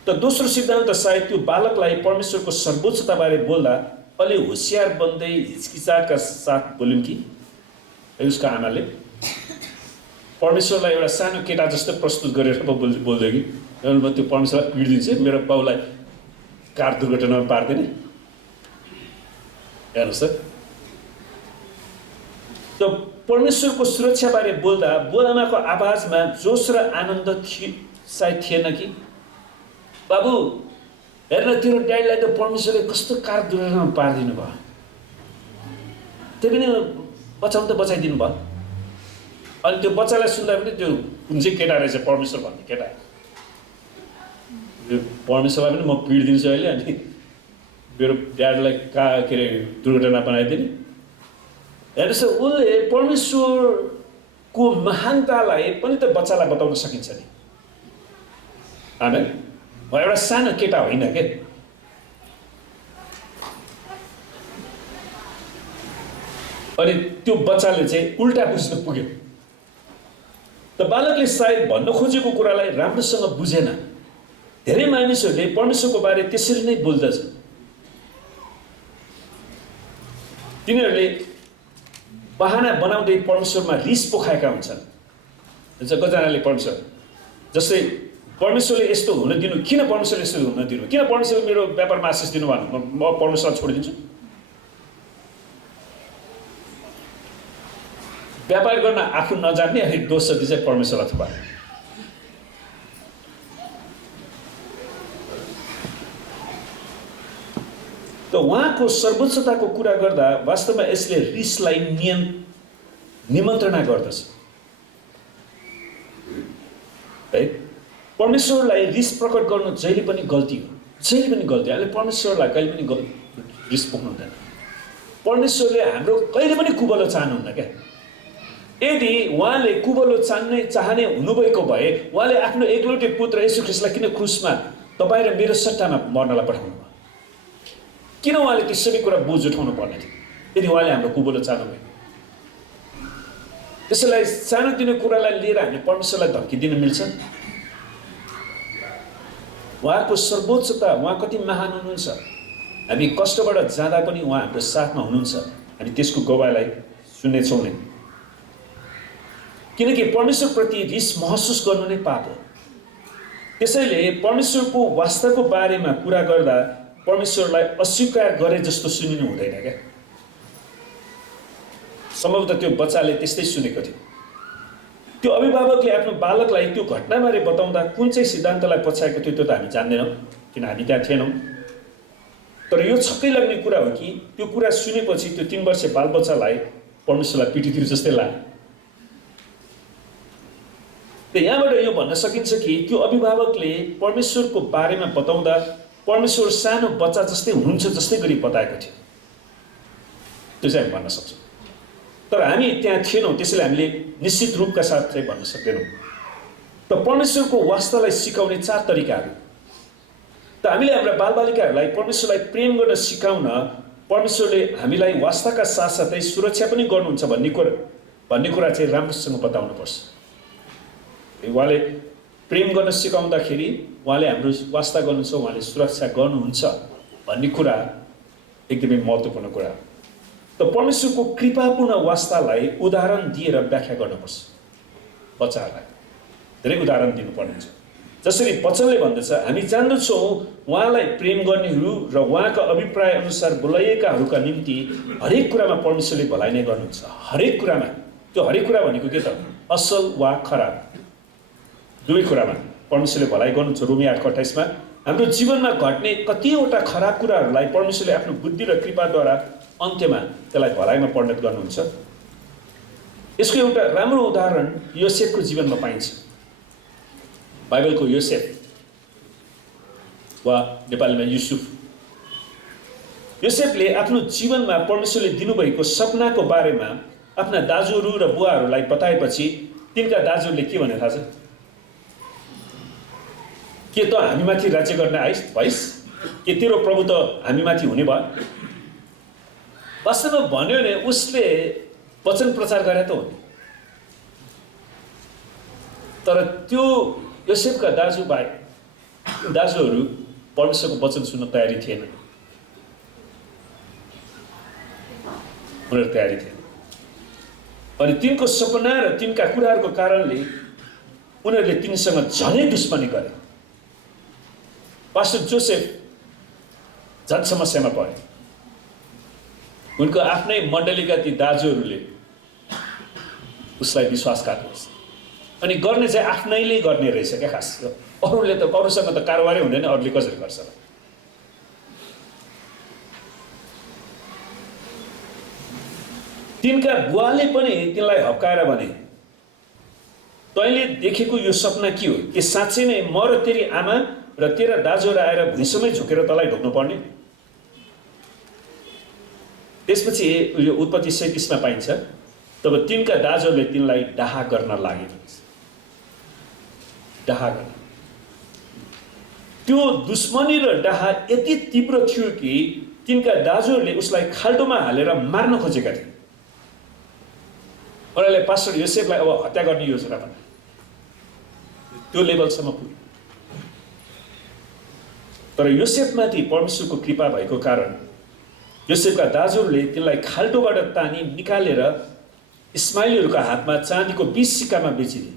त दोस्रो सिद्धान्त सायद त्यो बालकलाई परमेश्वरको सर्वोच्चताबारे बोल्दा अलि होसियार बन्दै हिचकिचाका साथ बोल्यौँ कि उसको आमाले परमेश्वरलाई एउटा सानो केटा जस्तो प्रस्तुत गरेर बोल्दै कि म त्यो परमेश्वरलाई पिडिदिन्छु मेरो बाउलाई कार दुर्घटनामा पार्दैन। हेर्नुहोस् त परमेश्वरको सुरक्षाबारे बोल्दा बुवाआमाको आवाजमा जोस र आनन्द सायद थिएन कि बाबु हेर्न तेरो ड्याडीलाई त परमेश्वरले कस्तो कार दुर्घटनामा पारिदिनु भयो, त्यही पनि बचाउनु त बचाइदिनु भयो। अनि त्यो बच्चालाई सुन्दा पनि त्यो कुन चाहिँ केटा रहेछ परमेश्वर भन्ने केटा, त्यो परमेश्वरलाई पनि म पिडिदिन्छु अहिले, अनि मेरो ड्याडलाई के अरे दुर्घटना बनाइदिने। हेर्नुहोस् उसले परमेश्वरको महानतालाई पनि त बच्चालाई बताउन सकिन्छ नि, आमेन। एउटा सानो केटा होइन के। अनि त्यो बच्चाले चाहिँ उल्टा बुझ्न पुग्यो। त बालकले सायद भन्न खोजेको कुरालाई राम्रोसँग बुझेन। धेरै मानिसहरूले परमेश्वरको बारे त्यसरी नै बोल्दछ। तिनीहरूले बहाना बनाउँदै परमेश्वरमा रिस पोखाएका हुन्छन्। कतिजनाले परमेश्वर जस्तै परमेश्वरले यस्तो हुन दिनु, किन परमेश्वरले यस्तो हुन दिनु, किन परमेश्वरले मेरो व्यापारमा आशिष दिनु भन्नु, म परमेश्वरलाई छोडिदिन्छु। व्यापार गर्न आफू नजान्ने अनि दोष जति चाहिँ परमेश्वरलाई थुपा। त उहाँको सर्वोच्चताको कुरा गर्दा वास्तवमा यसले रिसलाई निमन्त्रणा गर्दछ है। परमेश्वरलाई रिस प्रकट गर्नु जहिले पनि गल्ती हो, जहिले पनि गल्ती। अहिले परमेश्वरलाई कहिले पनि रिस पोख्नु हुँदैन। परमेश्वरले हाम्रो कहिले पनि कुबलो चाहनुहुन्न क्या। यदि उहाँले कुबलो चाहने हुनुभएको भए उहाँले आफ्नो एकलौटे पुत्र येशू ख्रीष्टलाई किन क्रुसमा तपाईँ र मेरो सट्टामा मर्नलाई पठाउनु भयो? किन उहाँले ती सबै कुरा बोझ उठाउनु पर्ने थियो यदि उहाँले हाम्रो कुबलो चाहनुभयो? त्यसैलाई सानोतिनो कुरालाई लिएर हामी परमेश्वरलाई धम्की दिन मिल्छ? उहाँको सर्वोच्चता, उहाँ कति महान हुनुहुन्छ। हामी कष्टबाट जाँदा पनि उहाँ हाम्रो साथमा हुनुहुन्छ। हामी त्यसको गवाहलाई सुन्नेछौँ नै, किनकि परमेश्वरप्रति रिस महसुस गर्नु नै पाप हो। त्यसैले परमेश्वरको वास्तवको बारेमा कुरा गर्दा परमेश्वरलाई अस्वीकार गरे जस्तो सुनिनु हुँदैन क्या। सम्भवतः त्यो बच्चाले त्यस्तै सुनेको थियो। त्यो अभिभावकले आफ्नो बालकलाई त्यो घटनाबारे बताउँदा कुन चाहिँ सिद्धान्तलाई पछ्याएको थियो त्यो त हामी जान्दैनौँ, किन हामी त्यहाँ थिएनौँ। तर यो छक्कै लाग्ने कुरा हो कि त्यो कुरा सुनेपछि त्यो 3 वर्षीय बालबच्चालाई परमेश्वरलाई पिटिदियो जस्तै लाग्यो। त यहाँबाट यो भन्न सकिन्छ कि त्यो अभिभावकले परमेश्वरको बारेमा बताउँदा परमेश्वर सानो बच्चा जस्तै हुनुहुन्छ जस्तै गरी बताएको थियो। त्यो चाहिँ हामी भन्न सक्छौँ। तर हामी त्यहाँ थिएनौँ, त्यसैले हामीले निश्चित रूपका साथ चाहिँ भन्न सक्दैनौँ। त परमेश्वरको वास्तवलाई सिकाउने 4 तरिकाहरू। त हामीले हाम्रा बालबालिकाहरूलाई परमेश्वरलाई प्रेम गर्न सिकाउन परमेश्वरले हामीलाई वास्तवका साथसाथै सुरक्षा पनि गर्नुहुन्छ भन्ने कुरा चाहिँ राम्रोसँग बताउनुपर्छ। उहाँले प्रेम गर्न सिकाउँदाखेरि उहाँले हाम्रो वास्ता गर्नुहुन्छ, उहाँले सुरक्षा गर्नुहुन्छ भन्ने कुरा एकदमै महत्त्वपूर्ण कुरा हो। त परमेश्वरको कृपापूर्ण वास्तालाई उदाहरण दिएर व्याख्या गर्नुपर्छ। बच्चाहरूलाई धेरै उदाहरण दिनुपर्ने हुन्छ। जसरी वचनले भन्दछ, हामी जान्दछौँ उहाँलाई प्रेम गर्नेहरू र उहाँका अभिप्राय अनुसार बोलाइएकाहरूका निम्ति हरेक कुरामा परमेश्वरले भलाइ नै गर्नुहुन्छ। हरेक कुरामा। त्यो हरेक कुरा भनेको के त? असल वा खराब, दुवै कुरामा परमेश्वरले भलाइ गर्नुहुन्छ। रोमी 8:28 हाम्रो जीवनमा घट्ने कतिवटा खराब कुराहरूलाई परमेश्वरले आफ्नो बुद्धि र कृपाद्वारा अन्त्यमा त्यसलाई भलाइमा परिणत गर्नुहुन्छ। यसको एउटा राम्रो उदाहरण योसेफको जीवनमा पाइन्छ। बाइबलको योसेफ वा नेपालीमा युसुफ। योसेफले आफ्नो जीवनमा परमेश्वरले दिनुभएको सपनाको बारेमा आफ्ना दाजुहरू र बुवाहरूलाई बताएपछि तिनका दाजुहरूले के भने थाहा छ? के त हामीमाथि राज्य गर्न भइस्? के तेरो प्रभु त हामीमाथि हुने भयो? वास्तवमा भन्यो भने उसले वचन प्रचार गरे त हो नि। तर त्यो योसेफका दाजुभाइ दाजुहरू परमेश्वरको वचन सुन्न तयारी थिएन, उनीहरू तयारी थिएन। अनि तिनको सपना र तिनका कुराहरूको कारणले उनीहरूले तिनीसँग झनै दुश्मनी गरे। पास्टर जोसेफ झन् समस्यामा परे। उनको आफ्नै मण्डलीका ती दाजुहरूले उसलाई विश्वासघात गर्छ, अनि गर्ने चाहिँ आफ्नैले गर्ने रहेछ क्या खास। अरूले त अरूसँग त कारोबारै हुँदैन, अरूले कसरी गर्छ र? तिनका बुवाले पनि तिनलाई हप्काएर भने, तैँले देखेको यो सपना के हो? के साँच्चै नै म र तेरी आमा र तेरा दाजुहरू आएर भुइँसम्मै झुकेर तँलाई ढोक्नु पर्ने? त्यसपछि यो उत्पत्ति 37 मा पाइन्छ, तब तिनका दाजुहरूले तिनलाई डाहा गर्न लागे। डाहा गर्न, त्यो दुश्मनी र डाहा यति तीव्र थियो कि तिनका दाजुहरूले उसलाई खाल्डोमा हालेर मार्न खोजेका थिए। उनीहरूले पास्टर योसेफलाई अब हत्या गर्ने योजना बना, त्यो लेभलसम्म पुग्यो। तर योसेफमाथि परमेश्वरको कृपा भएको कारण योसेफका दाजुहरूले तिनलाई खाल्डोबाट तानी निकालेर इस्माइलीहरूका हातमा चाँदीको 20 सिक्कामा बेचिदिए।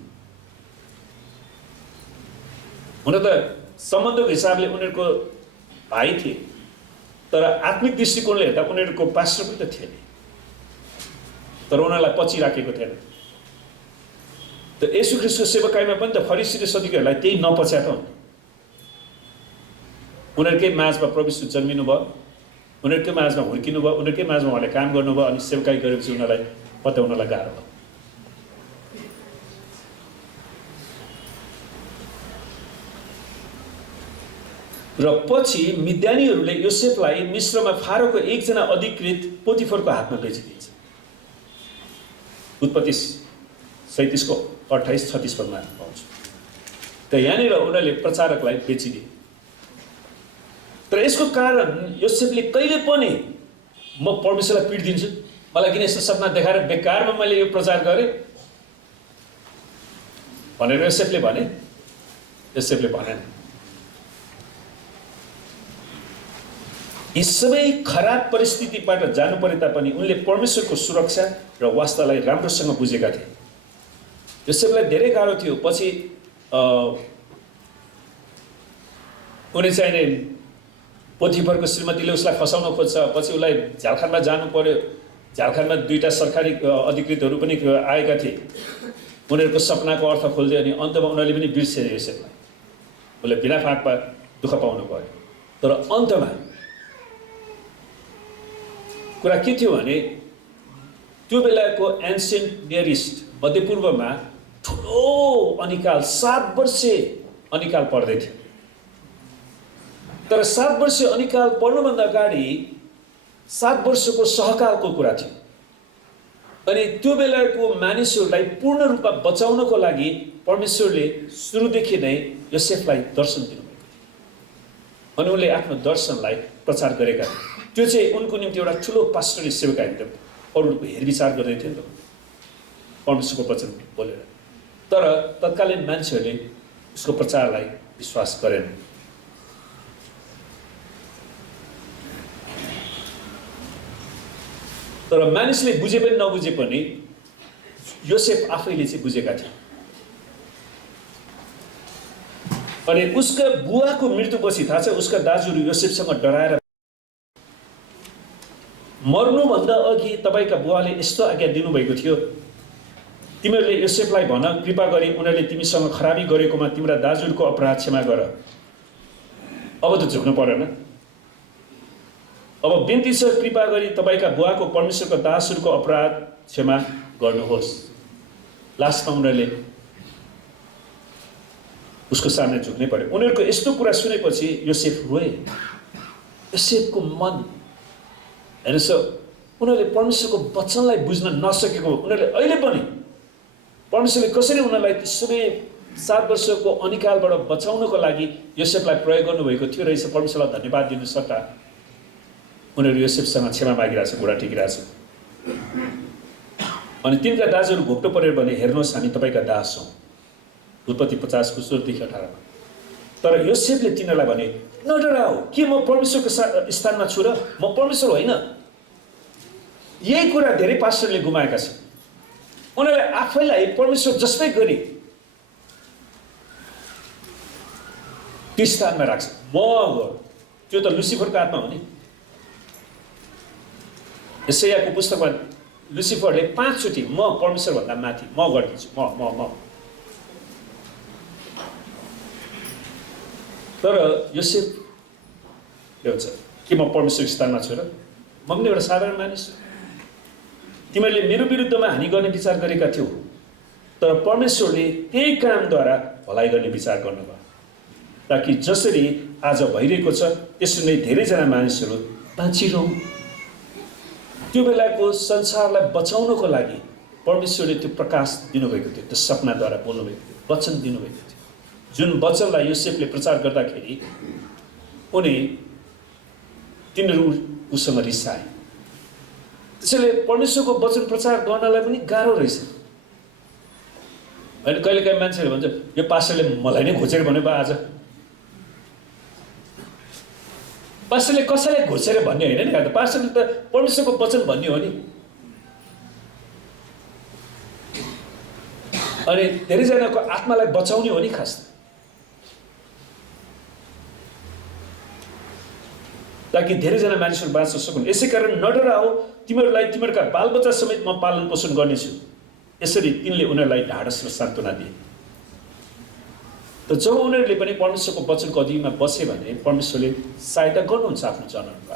हुन त सम्बन्धको हिसाबले उनीहरूको भाइ थिए, तर आत्मिक दृष्टिकोणले हेर्दा उनीहरूको पास्टर पनि त थिए नि, तर उनीहरूलाई पछि राखेको थिएन। त येशू ख्रीष्टको सेवकाईमा पनि त फरिसी र सदुकीहरूलाई त्यही नपच्या त। उनीहरूकै माझमा प्रभु यीशु जन्मिनु भयो, उनीहरूकै माझमा हुर्किनु भयो, उनीहरूकै माझमा उहाँले काम गर्नुभयो, अनि सेवकाई गरेपछि उनीहरूलाई पत्याउनलाई गाह्रो भयो। र पछि मिद्यानीहरूले योसेफलाई मिश्रमा फारोको एकजना अधिकृत पोतिफरको हातमा बेचिदिन्छ। उत्पत्ति 37 को 28-36 पदमा पाउँछ। त यहाँनिर उनीहरूले प्रचारकलाई बेचिदिए। तर यसको कारण योसेफले कहिले पनि म परमेश्वरलाई पीड दिन्छु, मलाई किन यस्तो सपना देखाएर बेकारमा मैले यो प्रचार गरेँ भनेर योसेफले भने? योसेफले भनेन। यी सबै खराब परिस्थितिबाट जानु परे तापनि उनले परमेश्वरको सुरक्षा र वास्तालाई राम्रोसँग बुझेका थिए। योसेफलाई धेरै गाह्रो थियो। पछि उनी चाहिँ पोतिफरको श्रीमतीले उसलाई फसाउन खोज्छ, पछि उसलाई झ्यालखानमा जानु पर्यो। झ्यालखानमा 2टा सरकारी अधिकृतहरू पनि आएका थिए, उनीहरूको सपनाको अर्थ खोल्दै, अनि अन्तमा उनीहरूले पनि बिर्से योसेफलाई। उसले बिना फाँटमा दुःख पाउनु पर्यो। तर अन्तमा कुरा के थियो भने त्यो बेलाको एन्सियन्ट नियर इस्ट मध्यपूर्वमा ठुलो अनिकाल 7 वर्षे अनिकाल पर्दै थियो। तर 7 वर्षे अनिकाल पर्नुभन्दा अगाडि 7 वर्षको सहकालको कुरा थियो। अनि त्यो बेलाको मानिसहरूलाई पूर्ण रूपमा बचाउनको लागि परमेश्वरले सुरुदेखि नै योसेफलाई दर्शन दिनुभएको थियो, अनि उनले आफ्नो दर्शनलाई प्रचार गरेका थिए। त्यो चाहिँ उनको निम्ति एउटा ठुलो पास्टरली सेवकाई थियो। अरूको हेरविचार गर्दै थियो नि त परमेश्वरको वचन बोलेर। तर तत्कालीन मान्छेहरूले उसको प्रचारलाई विश्वास गरेन। तर मानिसले बुझे पनि नबुझे पनि योसेफ आफैले चाहिँ बुझेका थिए। अनि उसका बुवाको मृत्युपछि थाहा छ उसका दाजुहरू योसेफसँग डराएर, मर्नुभन्दा अघि तपाईँका बुवाले यस्तो आज्ञा दिनुभएको थियो, तिमीहरूले योसेफलाई भन, कृपा गरी उनीहरूले तिमीसँग खराबी गरेकोमा तिम्रा दाजुहरूको अपराध क्षमा गर। अब त झुक्नु परेन। अब बिन्ती छ, कृपा गरी तपाईँका बुवाको परमेश्वरको दासहरूको अपराध क्षमा गर्नुहोस्। लास्टमा उनीहरूले उसको सामने झुक्नै पर्यो। उनीहरूको यस्तो कुरा सुनेपछि योसेफ रोए। योसेफको मन हेर्नुहोस्, उनीहरूले परमेश्वरको वचनलाई बुझ्न नसकेको, उनीहरूले अहिले पनि परमेश्वरले कसरी उनीहरूलाई त्यसरी 7 वर्षको अनिकालबाट बचाउनको लागि योसेफलाई प्रयोग गर्नुभएको थियो रहेछ, परमेश्वरलाई धन्यवाद दिनु सट्टा उनीहरू योसेफसँग क्षमा मागिरहेछ, घुँडा टेकिरहेछ। अनि तिनका दाजुहरू घोप्टो परेर भने, हेर्नुहोस् हामी तपाईँका दास हौँ। उत्पत्ति 50 को 16 देखि 18 मा। तर योसेफले तिनीहरूलाई भने नडराऊ, के म परमेश्वरको स्थानमा छु र? म परमेश्वर होइन। यही कुरा धेरै पास्टरले गुमाएका छन्। उनीहरूले आफैलाई परमेश्वर जस्तै गरी त्यो स्थानमा राख्छ। त्यो त लुसिफरको आत्मा हो नि। यशायाको पुस्तकमा लुसिफरले 5 चोटि म परमेश्वर भन्दा माथि, म गरिदिन्छु, म। तर योसेफ एउटा के म परमेश्वर स्थानमा छु र? म पनि एउटा साधारण मानिस हो। तिमीहरूले मेरो विरुद्धमा हानि गर्ने विचार गरेका थियौ, तर परमेश्वरले त्यही कामद्वारा भलाइ गर्ने विचार गर्नुभयो, ताकि जसरी आज भइरहेको छ त्यसरी नै धेरैजना मानिसहरू बाँचिरहन्। त्यो बेलाको संसारलाई बचाउनको लागि परमेश्वरले त्यो प्रकाश दिनुभएको थियो, त्यो सपनाद्वारा बोल्नुभएको थियो, वचन दिनुभएको थियो। जुन वचनलाई योसेफले प्रचार गर्दाखेरि तिनीहरू उसँग रिसाए। त्यसैले परमेश्वरको वचन प्रचार गर्नलाई पनि गाह्रो रहेछ। होइन, कहिलेकाहीँ मान्छेहरू भन्छ यो पास्टरले मलाई नै घोचेर भन्यो बा आज। पास्टरले कसैलाई घोचेर भन्ने होइन नि, पास्टरले त परमेश्वरको वचन भन्ने हो नि। अनि धेरैजनाको आत्मालाई बचाउने हो नि खास, ताकि धेरैजना मानिसहरू बाँच्न सकुन्। यसै कारण नडराऊ, तिमीहरूलाई तिमीहरूका बालबच्चा समेत म पालन पोषण गर्नेछु। यसरी तिनले उनीहरूलाई ढाडस र सान्त्वना दिए। त जब उनीहरूले पनि परमेश्वरको वचनको अधीनमा बसे भने परमेश्वरले सहायता गर्नुहुन्छ आफ्नो जनहरूका।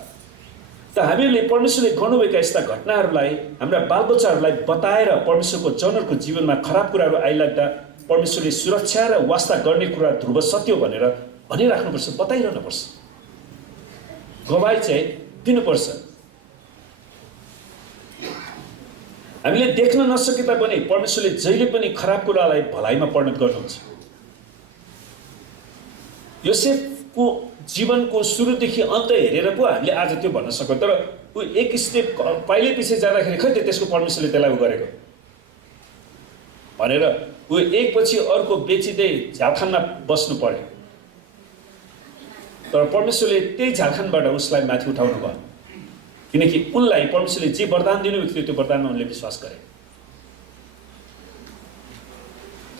त हामीले परमेश्वरले गर्नुभएका यस्ता घटनाहरूलाई हाम्रा बालबच्चाहरूलाई बताएर परमेश्वरको जनहरूको जीवनमा खराब कुराहरू आइलाग्दा परमेश्वरले सुरक्षा र वास्ता गर्ने कुरा ध्रुव सत्य हो भनेर भनिराख्नुपर्छ, बताइरहनुपर्छ। गवाई चाहिँ दिनुपर्छ। हामीले देख्न नसके तापनि परमेश्वरले जहिले पनि खराब कुरालाई भलाइमा परिणत गर्नुहुन्छ। योसेफको जीवनको सुरुदेखि अन्त हेरेर पो हामीले आज त्यो भन्न सक्छौँ। तर ऊ एक स्टेप पहिले पछि जाँदाखेरि खै त्यसको परमेश्वरले त्यसलाई गरेको भनेर ऊ एकपछि अर्को बेचिँदै झारखण्डमा बस्नु पर्यो। तर परमेश्वरले त्यही झारखण्डबाट उसलाई माथि उठाउनु भयो, किनकि उनलाई परमेश्वरले जे वरदान दिनुभएको थियो त्यो वरदानमा उनले विश्वास गरे।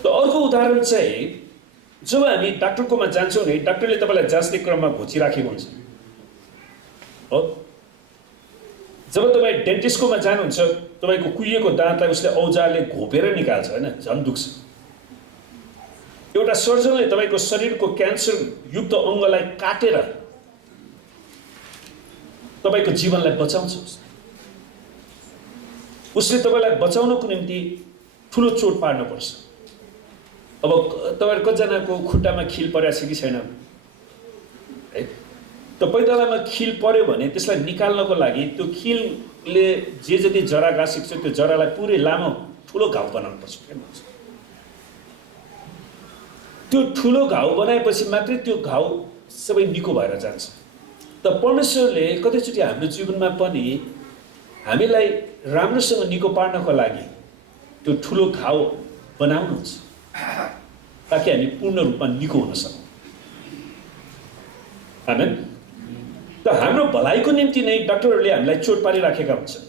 त अर्को उदाहरण चाहिँ जब हामी डाक्टरकोमा जान्छौँ नि, डाक्टरले तपाईँलाई जाँच्ने क्रममा घोचिराखेको हुन्छ हो। जब तपाईँ डेन्टिस्टकोमा जानुहुन्छ, तपाईँको कुहिएको दाँतलाई उसले औजारले घोपेर निकाल्छ, होइन, झन् दुख्छ। एउटा सर्जनले तपाईँको शरीरको क्यान्सर युक्त अङ्गलाई काटेर तपाईँको जीवनलाई बचाउँछ। उसले तपाईँलाई बचाउनको निम्ति ठुलो चोट पार्नुपर्छ। अब तपाईँहरू कतिजनाको खुट्टामा खिल परेको छ कि छैन है? त पैतालामा खिल पर्यो भने त्यसलाई निकाल्नको लागि त्यो खिलले जे जति जरा गाँसेको छ त्यो जरालाई पुरै लामो ठुलो घाउ बनाउनुपर्छ। त्यो ठुलो घाउ बनाएपछि मात्रै त्यो घाउ सबै निको भएर जान्छ। त परमेश्वरले कतिचोटि हाम्रो जीवनमा पनि हामीलाई राम्रोसँग निको पार्नको लागि त्यो ठुलो घाउ बनाउनुहुन्छ, ताकि हामी पूर्ण रूपमा निको हुन सकौँ। आमेन। त हाम्रो भलाइको निम्ति नै डाक्टरहरूले हामीलाई चोट पारिराखेका हुन्छन्।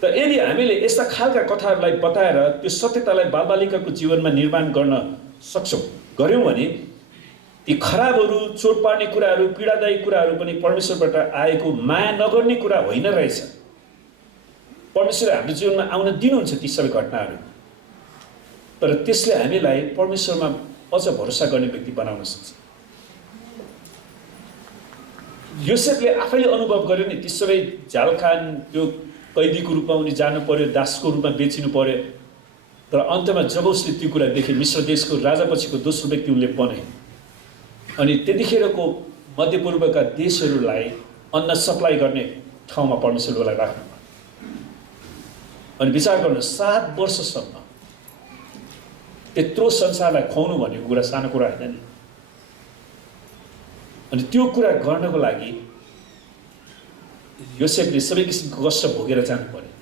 त यदि हामीले यस्ता खालका कथाहरूलाई बताएर त्यो सत्यतालाई बालबालिकाको जीवनमा निर्माण गर्न गऱ्यौँ भने ती खराबहरू, चोट पार्ने कुराहरू, पीडादायी कुराहरू पनि परमेश्वरबाट आएको माया नगर्ने कुरा होइन रहेछ। परमेश्वरले हाम्रो जीवनमा आउन दिनुहुन्छ ती सबै घटनाहरू, तर त्यसले हामीलाई परमेश्वरमा अझ भरोसा गर्ने व्यक्ति बनाउन सक्छ। योसेफले आफैले अनुभव गर्यो नि, ती सबै झ्यालखान, त्यो कैदीको रूपमा उनी जानु पर्यो, दासको रूपमा बेचिनु पर्यो। तर अन्तमा जब उसले त्यो कुरा देखे, मिश्र देशको राजापछिको दोस्रो व्यक्ति उनले बने। अनि त्यतिखेरको मध्यपूर्वका देशहरूलाई अन्न सप्लाई गर्ने ठाउँमा परमेश्वरले उसलाई राख्नुभयो। अनि विचार गर्नु, 7 वर्षसम्म त्यत्रो संसारलाई खुवाउनु भनेको कुरा सानो कुरा होइन नि। अनि त्यो कुरा गर्नको लागि योसेफले सबै किसिमको कष्ट भोगेर जानु पर्यो।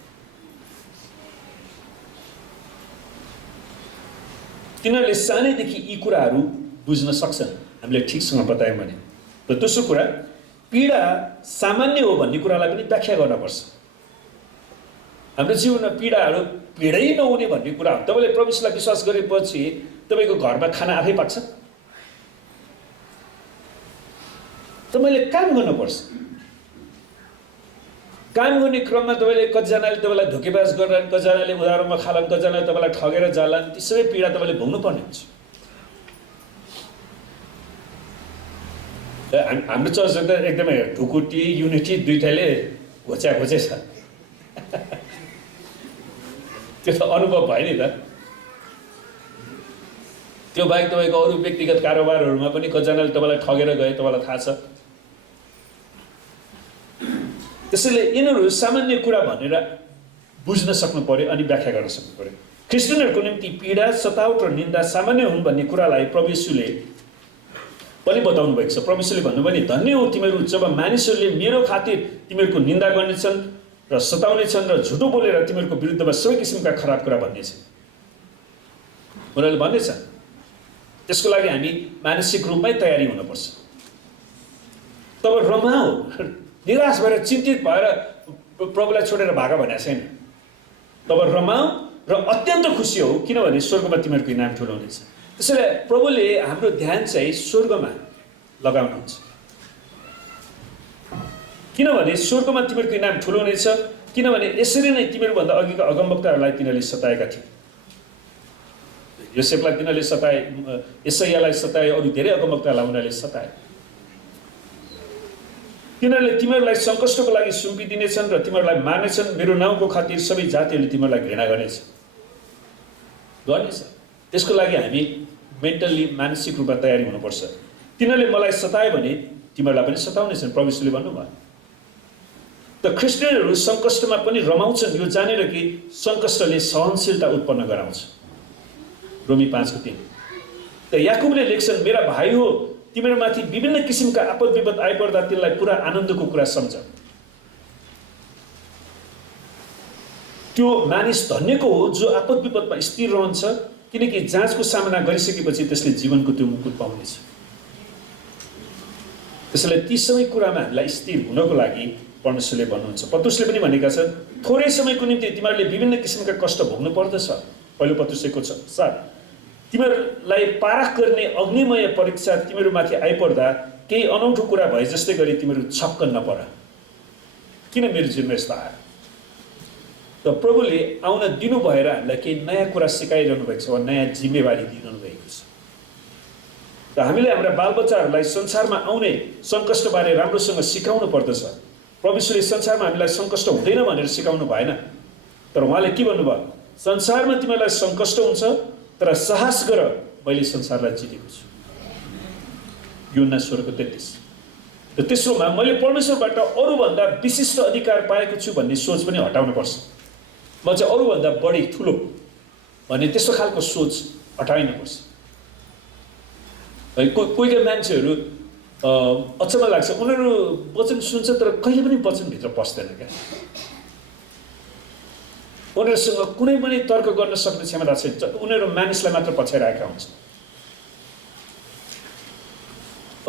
तिनीहरूले सानैदेखि यी कुराहरू बुझ्न सक्छन् हामीले ठिकसँग बतायौँ भने। र दोस्रो कुरा, पीडा सामान्य हो भन्ने कुरालाई पनि व्याख्या गर्नुपर्छ। हाम्रो जीवनमा पीडाहरू पीडै नहुने भन्ने कुरा हो। तपाईँले प्रभुलाई विश्वास गरेपछि तपाईँको घरमा खाना आफै पाक्छ? तपाईँले काम गर्नुपर्छ। काम गर्ने क्रममा तपाईँले कतिजनाले तपाईँलाई धोकेबाज गर्लान्, कतिजनाले उधारोमा खालान्, कतिजनाले तपाईँलाई ठगेर जालान्, ती सबै पीडा तपाईँले भोग्नु पर्ने हुन्छ। हाम्रो चर्च एकदमै ढुकुटी युनिटी दुइटाले घोच्या छ। त्यो त अनुभव भयो नि त। त्यो बाहेक तपाईँको अरू व्यक्तिगत कारोबारहरूमा पनि कतिजनाले तपाईँलाई ठगेर गए, तपाईँलाई थाहा छ। त्यसैले यिनीहरू सामान्य कुरा भनेर बुझ्न सक्नु पर्यो अनि व्याख्या गर्न सक्नु पर्यो। क्रिस्चियनहरूको निम्ति पीडा, सतावट र निन्दा सामान्य हुन् भन्ने कुरालाई प्रभु येशूले पनि बताउनु भएको छ। प्रभु येशूले भन्नुभयो नि, धन्य हो तिमीहरू जब मानिसहरूले मेरो खातिर तिमीहरूको निन्दा गर्नेछन् र सताउनेछन् र झुटो बोलेर तिमीहरूको विरुद्धमा सबै किसिमका खराब कुरा भन्नेछन्। उनीहरूले भन्नेछ। त्यसको लागि हामी मानसिक रूपमै तयारी हुनुपर्छ। तब रमाऊ, निराश भएर चिन्तित भएर प्रभुलाई छोडेर भागा भनेको छैन। तब रमाऊ र अत्यन्त खुसी हो, किनभने स्वर्गमा तिमीहरूको इनाम ठुलो हुनेछ। त्यसैले प्रभुले हाम्रो ध्यान चाहिँ स्वर्गमा लगाउनुहुन्छ, किनभने स्वर्गमा तिमीहरूको इनाम ठुलो हुनेछ। किनभने यसरी नै तिमीहरूभन्दा अघिका अगमवक्ताहरूलाई तिनीहरूले सताएका थिए। योसेफलाई तिनीहरूले सताए, यशायालाई सताए, अरू धेरै अगमवक्तालाई उनीहरूले सताए। तिनीहरूले तिमीहरूलाई सङ्कष्टको लागि सुम्पिदिनेछन् र तिमीहरूलाई मार्नेछन्। मेरो नाउँको खातिर सबै जातिहरूले तिमीहरूलाई घृणा गर्नेछ। त्यसको लागि हामी मेन्टल्ली, मानसिक रूपमा तयारी हुनुपर्छ। तिनीहरूले मलाई सताए भने तिमीहरूलाई पनि सताउनेछन्, प्रभु येशूले भन्नुभयो। त क्रिस्चियनहरू सङ्कष्टमा पनि रमाउँछन्, यो जानेर कि सङ्कष्टले सहनशीलता उत्पन्न गराउँछ। रोमी 5:3। त याकुबले लेख्छन्, मेरा भाइ हो, तिमीहरूमाथि विभिन्न किसिमका आपद विपद आइपर्दा त्यसलाई पुरा आनन्दको कुरा सम्झ। त्यो मानिस धन्यको हो जो आपद विपदमा स्थिर रहन्छ, किनकि जाँचको सामना गरिसकेपछि त्यसले जीवनको त्यो मुकुट पाउनेछ। त्यसैले ती सबै कुरामा हामीलाई स्थिर हुनको लागि परमेश्वरले भन्नुहुन्छ। पत्रुसले पनि भनेका छन्, थोरै समयको निम्ति तिमीहरूले विभिन्न किसिमका कष्ट भोग्नु पर्दछ। पहिलो पत्रुस 1:7। तिमीहरूलाई पारख गर्ने अग्निमय परीक्षा तिमीहरूमाथि आइपर्दा केही अनौठो कुरा भए जस्तै गरी तिमीहरू छक्क नपर। किन मेरो जीवनमा यस्तो आयो? त प्रभुले आउन दिनु भएर हामीलाई केही नयाँ कुरा सिकाइरहनु भएको छ वा नयाँ जिम्मेवारी दिइरहनु भएको छ। त हामीले हाम्रा बालबच्चाहरूलाई संसारमा आउने सङ्कष्टबारे राम्रोसँग सिकाउनु पर्दछ। प्रभुले संसारमा हामीलाई सङ्कष्ट हुँदैन भनेर सिकाउनु भएन, तर उहाँले के भन्नुभयो? संसारमा तिमीहरूलाई सङ्कष्ट हुन्छ, तर साहस गर, मैले संसारलाई जितेको छु। यूहन्ना 16:33। र तेस्रोमा, मैले परमेश्वरबाट अरूभन्दा विशिष्ट अधिकार पाएको छु भन्ने सोच पनि हटाउनुपर्छ। म चाहिँ अरूभन्दा बढी ठुलो भन्ने त्यस्तो खालको सोच हटाइनुपर्छ। कोही मान्छेहरू अचम्म लाग्छ, उनीहरू वचन सुन्छ तर कहिले पनि वचनभित्र पस्दैन क्या। उनीहरूसँग कुनै पनि तर्क गर्न सक्ने क्षमता छैन। उनीहरू मानिसलाई मात्र पछ्याइरहेका हुन्छन्।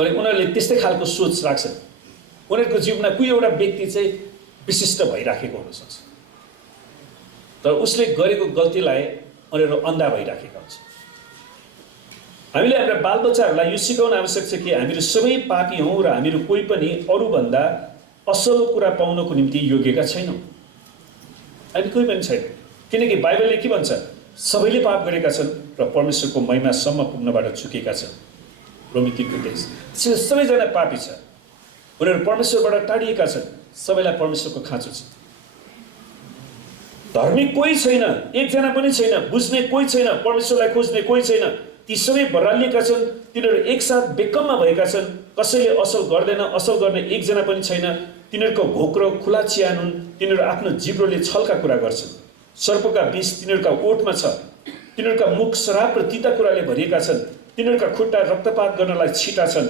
अनि उनीहरूले त्यस्तै खालको सोच राख्छन्। उनीहरूको जीवनमा कोही एउटा व्यक्ति चाहिँ विशिष्ट भइराखेको हुनसक्छ, तर उसले गरेको गल्तीलाई उनीहरू अन्धा भइराखेका हुन्छन्। हामीले हाम्रा बालबच्चाहरूलाई यो सिकाउन आवश्यक छ कि हामीहरू सबै पापी हौँ र हामीहरू कोही पनि अरूभन्दा असल कुरा पाउनको निम्ति योग्यका छैनौँ। हामी कोही पनि छैन, किनकि बाइबलले के भन्छ? सबैले पाप गरेका छन् र परमेश्वरको महिमासम्म पुग्नबाट चुकेका छन्। रोमी 3:23। त्यसैले सबैजना पापी छ, उनीहरू परमेश्वरबाट टाढिएका छन्, सबैलाई परमेश्वरको खाँचो छ। धार्मिक कोही छैन, एकजना पनि छैन, बुझ्ने कोही छैन, परमेश्वरलाई खोज्ने कोही छैन। ती सबै बरालिएका छन्, तिनीहरू एकसाथ बेकममा भएका छन्। कसैले असल गर्दैन, असल गर्ने एकजना पनि छैन। तिनीहरूको घोक्रो खुला चिहान हुन्, तिनीहरू आफ्नो जिब्रोले छलका कुरा गर्छन्। सर्पका विष तिनीहरूका ओठमा छ, तिनीहरूका मुख श्राप र तीता कुराले भरिएका छन्। तिनीहरूका खुट्टा रक्तपात गर्नलाई छिटा छन्।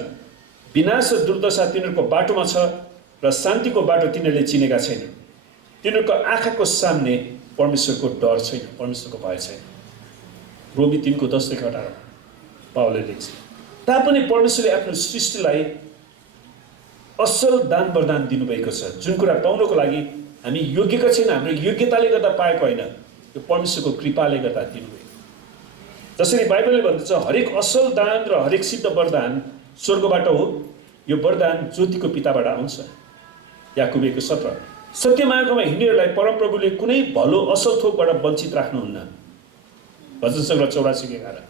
विनाश र दुर्दशा तिनीहरूको बाटोमा छ र शान्तिको बाटो तिनीहरूले चिनेका छैन। तिनीहरूको आँखाको सामने परमेश्वरको डर छैन, परमेश्वरको भय छैन। रोमी 3:10-18 पावलले लेख्छ, तापनि परमेश्वरले आफ्नो सृष्टिलाई असल दान वरदान दिनुभएको छ, जुन कुरा पाउनको लागि हामी योग्यका छैन, हाम्रो योग्यताले गर्दा पाएको होइन, यो परमेश्वरको कृपाले गर्दा दिनुभएको। जसरी बाइबलले भन्दछ हरेक असल दान र हरेक सिद्ध वरदान स्वर्गबाट हो, यो वरदान ज्योतिको पिताबाट आउँछ। याकुब 1:17। सत्य मार्गमा हिँड्नेहरूलाई परमप्रभुले कुनै भलो असल थोकबाट वञ्चित राख्नुहुन्न। भजन सङ्ग्रह 84:11।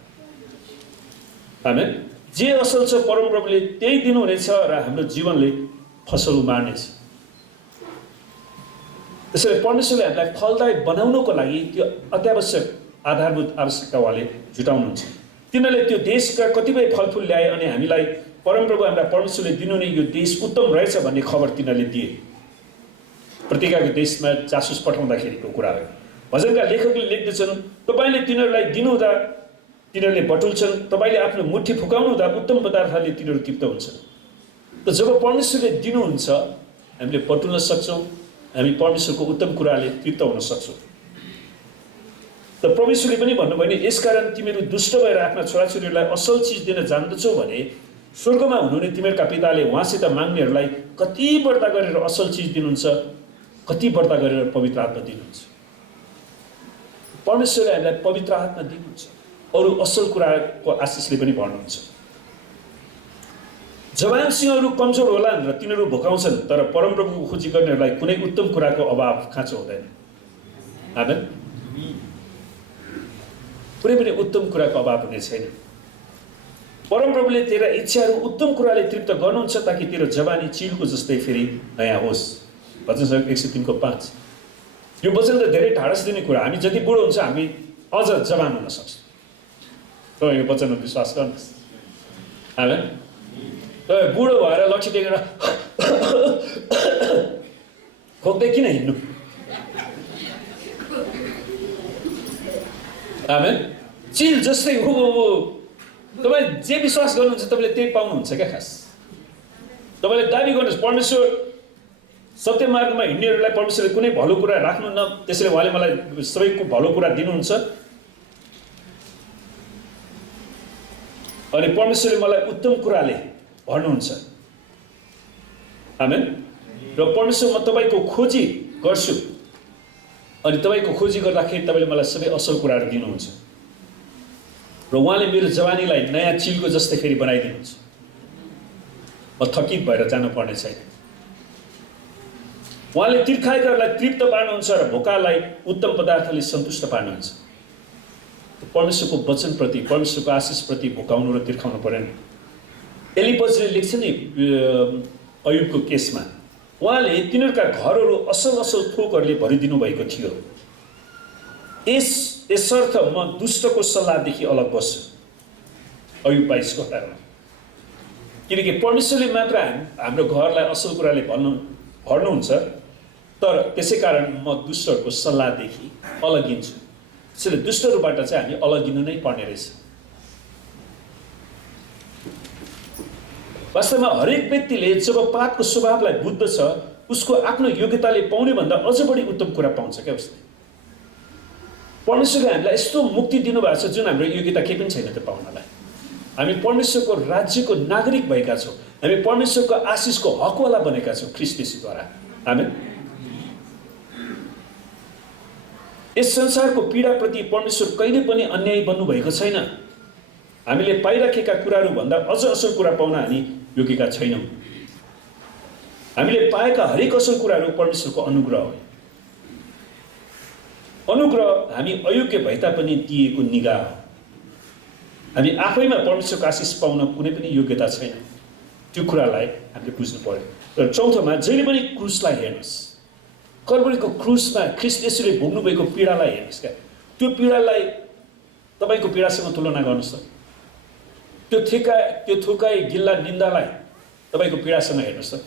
आमेन। जे असल छ परमप्रभुले त्यही दिनुहुनेछ र हाम्रो जीवनले फसल उमार्नेछ। त्यसैले परमेश्वरले हामीलाई फलदायी बनाउनको लागि त्यो अत्यावश्यक आधारभूत आवश्यकता उहाँले जुटाउनुहुन्छ। तिनीहरूले त्यो देशका कतिपय फलफुल ल्याए अनि हामीलाई परमप्रभु हाम्रा परमेश्वरले दिनुहुने यो देश उत्तम रहेछ भन्ने खबर तिनीहरूले दिए। प्रतिज्ञाको देशमा जासुस पठाउँदाखेरिको कुरा हो। भजनका लेखकले लेख्दछन्, तपाईँले तिनीहरूलाई दिनुहुँदा तिनीहरूले बटुल्छन्, तपाईँले आफ्नो मुठी फुकाउनु हुँदा उत्तम पदार्थले तिनीहरू तृप्त हुन्छन्। त जब परमेश्वरले दिनुहुन्छ हामीले बटुल्न सक्छौँ, हामी परमेश्वरको उत्तम कुराले तृप्त हुन सक्छौँ। त परमेश्वरले पनि भन्नुभयो नि, यसकारण तिमीहरू दुष्ट भएर आफ्ना छोराछोरीहरूलाई असल चिज दिन जान्दछौ भने स्वर्गमा हुनुहुने तिमीहरूका पिताले उहाँसित माग्नेहरूलाई कति बढ्ता गरेर असल चिज दिनुहुन्छ, कति बढ्ता गरेर पवित्र आत्मा दिनुहुन्छ। परमेश्वरले हामीलाई पवित्र आत्मा दिनुहुन्छ, अरू असल कुराको आशिषले पनि भर्नुहुन्छ। जवान सिंहहरू कमजोर होलान् र तिनीहरू भोकाउँछन्, तर परमप्रभुको खोजी गर्नेहरूलाई कुनै उत्तम कुराको अभाव खाँचो हुँदैन। आमेन। कुनै पनि उत्तम कुराको अभाव हुने छैन। परमप्रभुले तेरा इच्छाहरू उत्तम कुराले तृप्त गर्नुहुन्छ ताकि तेरो जवानी चिलको जस्तै फेरि नयाँ होस्। भजन सङ्ग्रह 103:5। यो वचन त धेरै ढाडस दिने कुरा। हामी जति बुढो हुन्छ हामी अझ जवान हुन सक्छौँ। तपाईँ यो वचनमा विश्वास गर्नुहोस्। आमेन। तपाईँ बुढो भएर लक्ष्य टेकेर खोक्दै किन हिँड्नु? आमेन। चिल जस्तै हो। तपाईँ जे विश्वास गर्नुहुन्छ तपाईँले त्यही पाउनुहुन्छ क्या। खास तपाईँले दाबी गर्नुहोस्, परमेश्वर सत्य मार्गमा हिँड्नेहरूलाई परमेश्वरले कुनै भलो कुरा राख्नुहुन्न, त्यसैले उहाँले मलाई सबैको भलो कुरा दिनुहुन्छ अनि परमेश्वरले मलाई उत्तम कुराले भर्नुहुन्छ। आमेन। र परमेश्वर म तपाईँको खोजी गर्छु अनि तपाईँको खोजी गर्दाखेरि तपाईँले मलाई सबै असल कुराहरू दिनुहुन्छ र उहाँले मेरो जवानीलाई नयाँ चिलको जस्तै फेरि बनाइदिनुहुन्छ। म थकित भएर जानु पर्ने छैन। उहाँले तिर्खाएकाहरूलाई तृप्त पार्नुहुन्छ र भोकालाई उत्तम पदार्थले सन्तुष्ट पार्नुहुन्छ। परमेश्वरको वचनप्रति, परमेश्वरको आशिषप्रति भोकाउनु र तिर्खाउनु परेन। एलिपजले लेख्छ नि अयुबको केसमा, उहाँले तिनीहरूका घरहरू असल असल थोकहरूले भरिदिनु भएको थियो। यसर्थ म दुष्टको सल्लाहदेखि अलग बस्छु। अयुब 22:18। किनकि परमेश्वरले मात्र हाम्रो घरलाई असल कुराले भर्नुहुन्छ, तर त्यसै कारण म दुष्टहरूको सल्लाहदेखि अलगिन्छु। त्यसैले दुष्टहरूबाट चाहिँ हामी अलगिनु नै पर्ने रहेछ। वास्तवमा हरेक व्यक्तिले जब पापको स्वभावलाई बुझ्दछ उसको आफ्नो योग्यताले पाउने भन्दा अझ बढी उत्तम कुरा पाउँछ क्या उसले। परमेश्वरले हामीलाई यस्तो मुक्ति दिनुभएको छ जुन हाम्रो योग्यता केही पनि छैन त्यो पाउनलाई। हामी परमेश्वरको राज्यको नागरिक भएका छौँ। हामी परमेश्वरको आशिषको हकवाला बनेका छौँ ख्रीष्ट येशूद्वारा। आमेन। यस संसारको पीडाप्रति परमेश्वर कहिले पनि अन्यायी बन्नुभएको छैन। हामीले पाइराखेका कुराहरू भन्दा अझ असल कुरा पाउन हामी योग्यका छैनौँ। हामीले पाएका हरेक असल कुराहरू परमेश्वरको अनुग्रह हो। अनुग्रह हामी अयोग्य भए तापनि दिएको निगाह हो। हामी आफैमा परमेश्वरको आशिष पाउन कुनै पनि योग्यता छैन। त्यो कुरालाई हामीले बुझ्नु पर्यो। र चौथोमा जहिले पनि क्रुसलाई हेर्नुहोस्। कल्भरीको क्रुसमा ख्रीष्ट येशूले भोग्नुभएको पीडालाई हेर्नुहोस् क्या। त्यो पीडालाई तपाईँको पीडासँग तुलना गर्नुहोस् त। त्यो थोकाइ गिल्ला निन्दालाई तपाईँको पीडासँग हेर्नुहोस् त।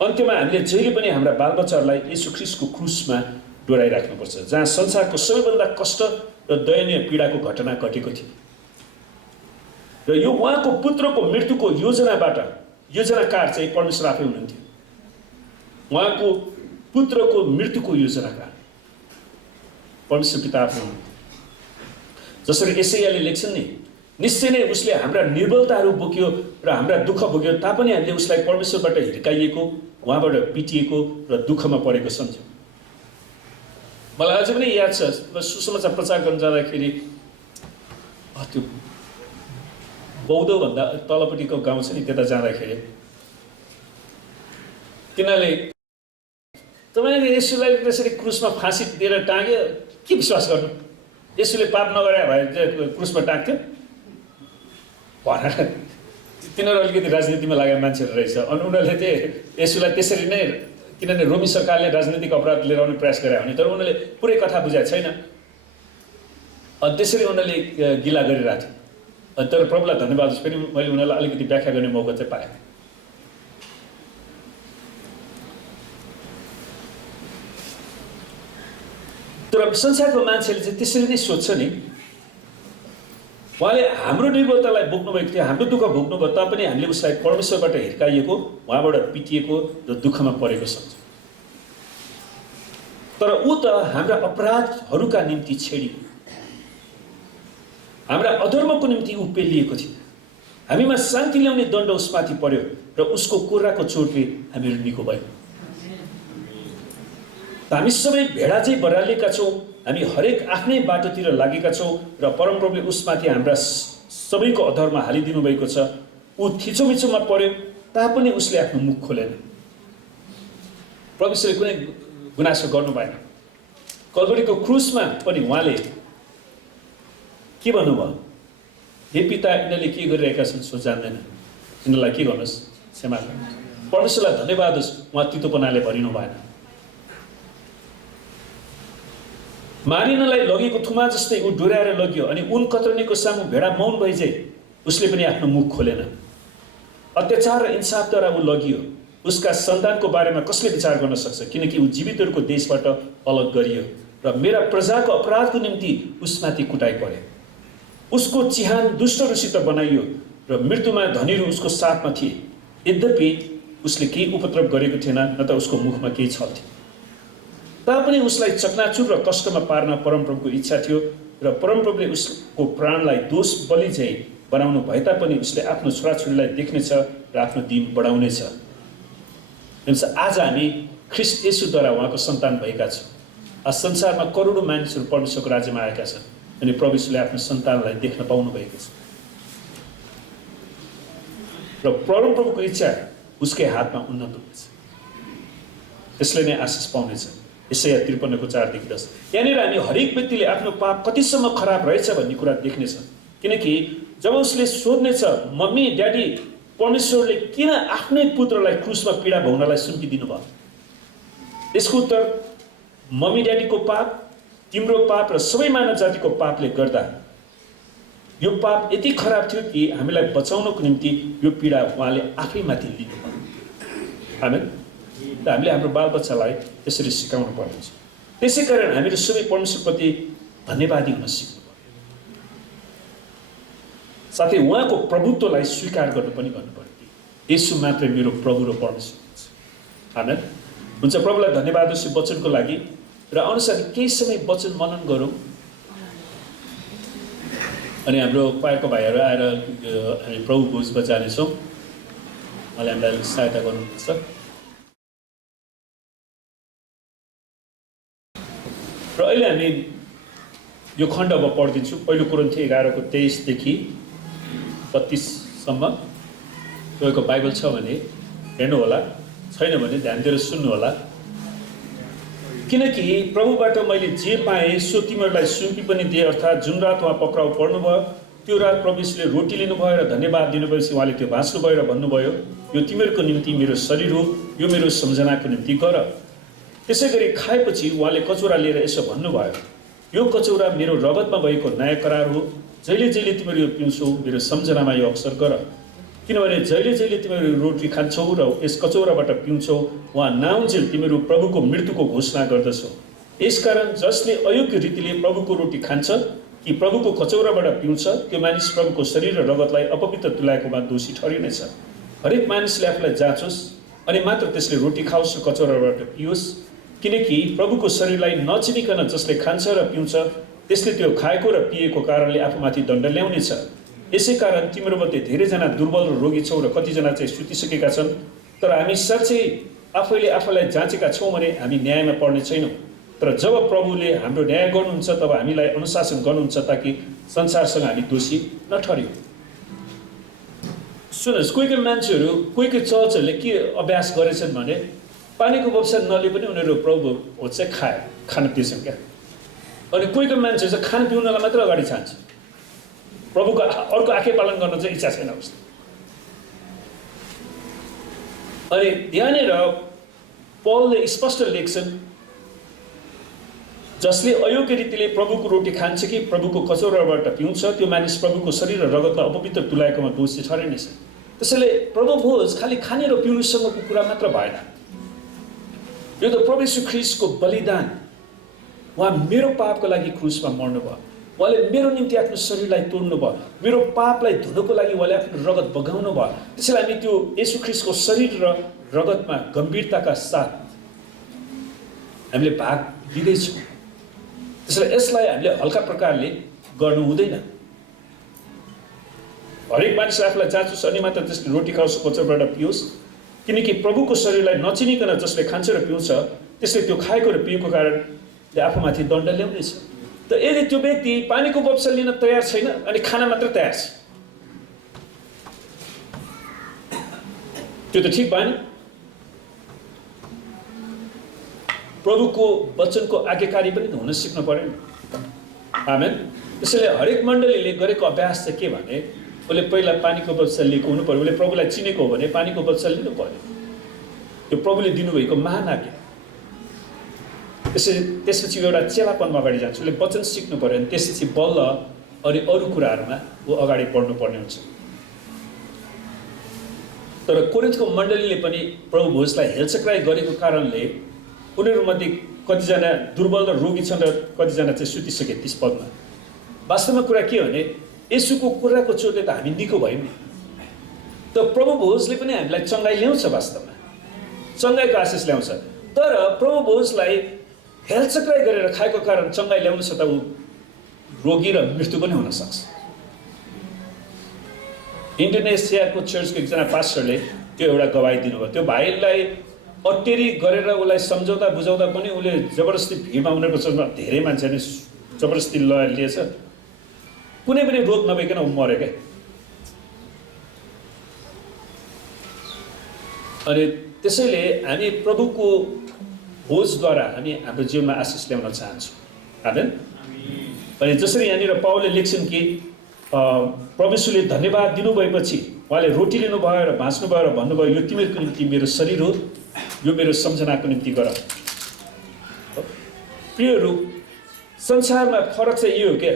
अन्त्यमा हामीले जहिले पनि हाम्रा बालबच्चाहरूलाई येशू ख्रीष्टको क्रुसमा डोराइराख्नुपर्छ, जहाँ संसारको सबैभन्दा कष्ट र दयनीय पीडाको घटना घटेको थियो। र यो उहाँको पुत्रको मृत्युको योजनाकार चाहिँ परमेश्वर आफै हुनुहुन्थ्यो। उहाँको पुत्रको मृत्युको योजनाकार। परमेश्वर पिता आफ्नो जसरी एसायाले लेख्छन् नि, निश्चय नै उसले हाम्रा निर्बलताहरू बोक्यो र हाम्रा दुःख बोक्यो, तापनि हामीले उसलाई परमेश्वरबाट हिर्काइएको, उहाँबाट पिटिएको र दुःखमा परेको सम्झ्यौँ। मलाई अझै पनि याद छ, सुसमाचार प्रचार गर्न जाँदाखेरि त्यो बौद्धभन्दा तलपट्टिको गाउँ छ नि, त्यता जाँदाखेरि तिनीहरूले तपाईँले येशूलाई त्यसरी क्रुसमा फाँसी दिएर टाँग्यो, के विश्वास गर्नु? येशूले पाप नगरे भए क्रुसमा टाँग्थ्यो भनेर तिनीहरू अलिकति राजनीतिमा लागेका मान्छेहरू रहेछ। अनि उनीहरूले चाहिँ येशूलाई त्यसरी नै, किनभने रोमी सरकारले राजनीतिक अपराध लिएर आउने प्रयास गरे भने, तर उनीहरूले पुरै कथा बुझाएको छैन। अनि त्यसरी उनीहरूले गिला गरिरहेको थियो। अनि तर प्रभुलाई धन्यवाद होस्, फेरि मैले उनीहरूलाई अलिकति व्याख्या गर्ने मौका चाहिँ पाएँ। तर संसारको मान्छेले चाहिँ त्यसरी नै सोध्छ नि, उहाँले हाम्रो निर्बलतालाई बोक्नुभएको थियो, हाम्रो दुःख भोग्नुभयो, तापनि हामीले उसलाई परमेश्वरबाट हिर्काइएको, उहाँबाट पिटिएको र दुःखमा परेको सम्झौँ। तर ऊ त हाम्रा अपराधहरूका निम्ति छेडियो, हाम्रा अधर्मको निम्ति ऊ पेलिएको थियो, हामीमा शान्ति ल्याउने दण्ड उसमाथि पर्यो र उसको कुर्राको चोटले हामीहरू निको भयौँ। हामी सबै भेडा चाहिँ बरालिएका छौँ, हामी हरेक आफ्नै बाटोतिर लागेका छौँ र परमप्रभुले उसमाथि हाम्रा सबैको अधर्म हालिदिनु भएको छ। ऊ थिचोमिचोमा पर्यो तापनि उसले आफ्नो मुख खोलेन। परमेश्वरले कुनै गुनासो गर्नु भएन। कल्भरीको क्रुसमा पनि उहाँले के भन्नुभयो? हे पिता, यिनीहरूले के गरिरहेका छन् सो जान्दैन, यिनीहरूलाई के गर्नुहोस्, क्षमा गर्नुहोस्। परमेश्वरलाई धन्यवाद होस्, उहाँ तितोपनाले भरिनु भएन। मारिनलाई लगेको थुमा जस्तै ऊ डोर्याएर लग्यो, अनि उन कतर्नेको सामु भेडा मौन भइजे उसले पनि आफ्नो मुख खोलेन। अत्याचार र इन्साफद्वारा ऊ लगियो। उसका सन्तानको बारेमा कसले विचार गर्न सक्छ? किनकि ऊ जीवितहरूको देशबाट अलग गरियो र मेरा प्रजाको अपराधको निम्ति उसमाथि कुटाइ पर्यो। उसको चिहान दुष्टहरूसित बनाइयो र मृत्युमा धनीहरू उसको साथमा थिए। यद्यपि उसले केही उपद्रव गरेको थिएन, न त उसको मुखमा केही छल थियो। तापनि उसलाई चकनाचुर र कष्टमा पार्न परमप्रभुको इच्छा थियो र परमप्रभुले उसको प्राणलाई दोष बलि झैँ बनाउनु भए तापनि उसले आफ्नो छोराछोरीलाई देख्नेछ र आफ्नो दिन बढाउनेछ। आज हामी ख्रिस्ट येशूद्वारा उहाँको सन्तान भएका छौँ। आज संसारमा करोडौँ मानिसहरू परमेश्वरको राज्यमा आएका छन्, अनि प्रभुले आफ्नो सन्तानलाई देख्न पाउनु भएको छ र परमप्रभुको इच्छा उसकै हातमा उन्नत हुनेछ, त्यसले नै आशिष पाउनेछ। यसैया 53:4-10। यहाँनिर हामी हरेक व्यक्तिले आफ्नो पाप कतिसम्म खराब रहेछ भन्ने कुरा देख्नेछ। किनकि जब उसले सोध्नेछ, मम्मी ड्याडी, परमेश्वरले किन आफ्नै पुत्रलाई क्रुसमा पीडा भोग्नलाई सुम्पिदिनु भयो? यसको उत्तर मम्मी ड्याडीको पाप, तिम्रो पाप र सबै मानव जातिको पापले गर्दा यो पाप यति खराब थियो कि हामीलाई बचाउनको निम्ति यो पीडा उहाँले आफैमाथि लिनुभयो। आमेन। र हामीले हाम्रो बालबच्चालाई यसरी सिकाउनु पर्ने छ। त्यसै कारण हामीहरू सबै परमेश्वरप्रति धन्यवादी हुन सिक्नु पर्यो, साथै उहाँको प्रभुत्वलाई स्वीकार गर्नु पनि गर्नुपर्यो। येशू मात्रै मेरो प्रभु र परमेश्वर हुनुहुन्छ। आमेन। हुन्छ, प्रभुलाई धन्यवाद होस् यो वचनको लागि। र अनुसार केही समय वचन मनन गरौँ, अनि हाम्रो क्वायरको भाइहरू आएर हामी प्रभु भोजमा जानेछौँ। उहाँले हामीलाई सहायता गर्नुहुन्छ। र अहिले हामी यो खण्ड अब पढिदिन्छु। पहिलो कोरिन्थी 11:23-देखि 32सम्म। तपाईँको बाइबल छ भने हेर्नु होला, छैन भने ध्यान दिएर सुन्नु होला। किनकि प्रभुबाट मैले जे पाएँ सो तिमीहरूलाई सुम्पी पनि दिए, अर्थात् जुन रात उहाँ पक्राउ पर्नुभयो त्यो रात प्रभुले रोटी लिनुभयो र धन्यवाद दिनुभएपछि उहाँले त्यो भाँच्नुभयो र भन्नुभयो, यो तिमीहरूको निम्ति मेरो शरीर हो, यो मेरो सम्झनाको निम्ति गर। त्यसै गरी खाएपछि उहाँले कचौरा लिएर यसो भन्नुभयो, यो कचौरा मेरो रगतमा भएको नयाँ करार हो, जहिले जहिले तिमीहरू यो पिउँछौ मेरो सम्झनामा यो अवसर गर। किनभने जहिले जहिले तिमीहरू रोटी खान्छौ र यस कचौराबाट पिउँछौ, उहाँ नाउन्जेल तिमीहरू प्रभुको मृत्युको घोषणा गर्दछौ। यसकारण जसले अयोग्य रीतिले प्रभुको रोटी खान्छ कि प्रभुको कचौराबाट पिउँछ, त्यो मानिस प्रभुको शरीर र रगतलाई अपवित्र तुल्याएकोमा दोषी ठहरिनेछ। हरेक मानिसले आफूलाई जाँचोस्, अनि मात्र त्यसले रोटी खाओस् र कचौराबाट पियोस्। किनकि प्रभुको शरीरलाई नचिनिकन जसले खान्छ र पिउँछ त्यसले त्यो खाएको र पिएको कारणले आफूमाथि दण्ड ल्याउनेछ। यसै कारण तिम्रो मध्ये धेरैजना दुर्बल र रोगी छौ र कतिजना चाहिँ सुतिसकेका छन्। तर हामी साँच्चै आफैले आफूलाई जाँचेका छौँ भने हामी न्यायमा पर्ने छैनौँ। तर जब प्रभुले हाम्रो न्याय गर्नुहुन्छ तब हामीलाई अनुशासन गर्नुहुन्छ ताकि संसारसँग हामी दोषी नठहरियौँ। सुन्नुहोस्, कोही कोही मान्छेहरू कोही कोही चर्चहरूले के अभ्यास गरेछन् भने पानीको बक्सा नले पनि उनीहरू प्रभु भोज चाहिँ खान दिएछन् क्या। अनि कोही कोही मान्छेहरू चाहिँ खान पिउनलाई मात्र अगाडि चाहन्छ, प्रभुको अर्को आँखै पालन गर्न चाहिँ इच्छा छैन उसले। अनि यहाँनिर पौलले स्पष्ट लेख्छन्, जसले अयोग्य रीतिले प्रभुको रोटी खान्छ कि प्रभुको कचौराबाट पिउँछ त्यो मानिस प्रभुको शरीर र रगतलाई अपवित्र तुल्याएकोमा दोषी ठहरिनेछ। त्यसैले प्रभु भोज खालि खाने र पिउनुसँगको कुरा मात्र भएन, यो त प्रभु यीशु ख्रीष्टको बलिदान। उहाँ मेरो पापको लागि क्रुसमा मर्नुभयो, उहाँले मेरो निम्ति आफ्नो शरीरलाई तोड्नु भयो, मेरो पापलाई धुनको लागि उहाँले आफ्नो रगत बगाउनु भयो। त्यसैले हामी त्यो यीशु ख्रीष्टको शरीर र रगतमा गम्भीरताका साथ हामीले भाग लिँदैछौँ। त्यसैले यसलाई हामीले हल्का प्रकारले गर्नु हुँदैन। हरेक मानिसले आफूलाई जाँचोस् अनि मात्र त्यसले रोटी खाओस् कचौराबाट पियोस्, किनकि प्रभुको शरीरलाई नचिनिकन जसले खान्छ र पिउँछ त्यसले त्यो खाएको र पिएको कारणले आफूमाथि दण्ड ल्याउनेछ। त यदि त्यो व्यक्ति पानीको बक्सा लिन तयार छैन अनि खाना मात्र तयार छ, त्यो त ठिक भएन। प्रभुको वचनको आज्ञाकारी पनि हुन सिक्नु पर्यो नि। आमेन। त्यसैले हरेक मण्डलीले गरेको अभ्यास चाहिँ के भने उसले पहिला पानीको बक्सा लिएको हुनु पर्यो। उसले प्रभुलाई चिनेको हो भने पानीको बक्सा लिनु पर्यो, त्यो प्रभुले दिनुभएको महान आज्ञा। त्यसपछि एउटा चेलापनमा अगाडि जान्छ, उसले वचन सिक्नु पर्यो अनि त्यसपछि बल्ल अनि अरू कुराहरूमा ऊ अगाडि बढ्नुपर्ने हुन्छ। तर कोरिन्थको मण्डलीले पनि प्रभु भोजलाई हेलचक्राइ गरेको कारणले उनीहरूमध्ये कतिजना दुर्बल र रोगी छन् र कतिजना चाहिँ सुतिसके 30 पदमा। वास्तवमा कुरा के भने यसुको कुराको चोटले त हामी निको भयौँ नि। त प्रभु भोजले पनि हामीलाई चङ्गाइ ल्याउँछ, वास्तवमा चङ्गाइको आशिष ल्याउँछ। तर प्रभु भोजलाई हेलचक्राइ गरेर खाएको कारण चङ्गाइ ल्याउनु छ त ऊ रोगी र मृत्यु पनि हुन सक्छ। इन्डोनेसियाको चर्चको एकजना पास्टरले त्यो एउटा गवाही दिनुभयो। त्यो भाइलाई अटेरी गरेर उसलाई सम्झाउँदा बुझाउँदा पनि उसले जबरजस्ती भिडमा उनीहरूको चर्चमा धेरै मान्छेले जबरजस्ती लिएछ, कुनै पनि रोग नभइकन ऊ मऱ्यो क्या। अनि त्यसैले हामी प्रभुको भोजद्वारा हामी हाम्रो जीवनमा आशिष ल्याउन चाहन्छौँ। आमेन। अनि जसरी यहाँनिर पावलले लेख्छन् कि प्रभुले धन्यवाद दिनुभएपछि उहाँले रोटी लिनुभयो र भाँच्नुभयो र भन्नुभयो यो तिमीहरूको निम्ति मेरो शरीर हो, यो मेरो सम्झनाको निम्ति गर। प्रियहरू, संसारमा फरक चाहिँ यो हो क्या,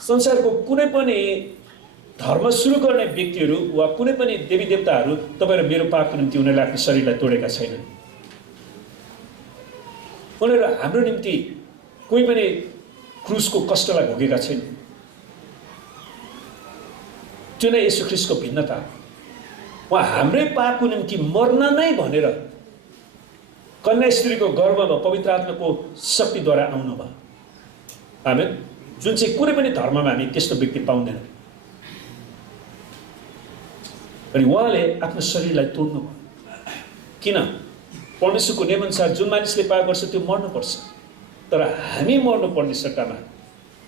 संसारको कुनै पनि धर्म सुरु गर्ने व्यक्तिहरू वा कुनै पनि देवी देवताहरू तपाईँ र मेरो पापको निम्ति उनीहरूले आफ्नो शरीरलाई तोडेका छैनन्। उनीहरू हाम्रो निम्ति कोही पनि क्रुसको कष्टलाई भोगेका छैनन्। त्यो नै येशू ख्रीष्टको भिन्नता। उहाँ हाम्रै पापको निम्ति मर्न नै भनेर कन्या स्त्रीको गर्भमा पवित्र आत्माको शक्तिद्वारा आउनुभयो। आमेन। जुन चाहिँ कुनै पनि धर्ममा हामी त्यस्तो व्यक्ति पाउँदैनौँ। अनि उहाँले आफ्नो शरीरलाई तोड्नुभयो। किन? परमेश्वरको नियमअनुसार जुन मानिसले पाप गर्छ त्यो मर्नुपर्छ, तर हामी मर्नुपर्ने सट्टामा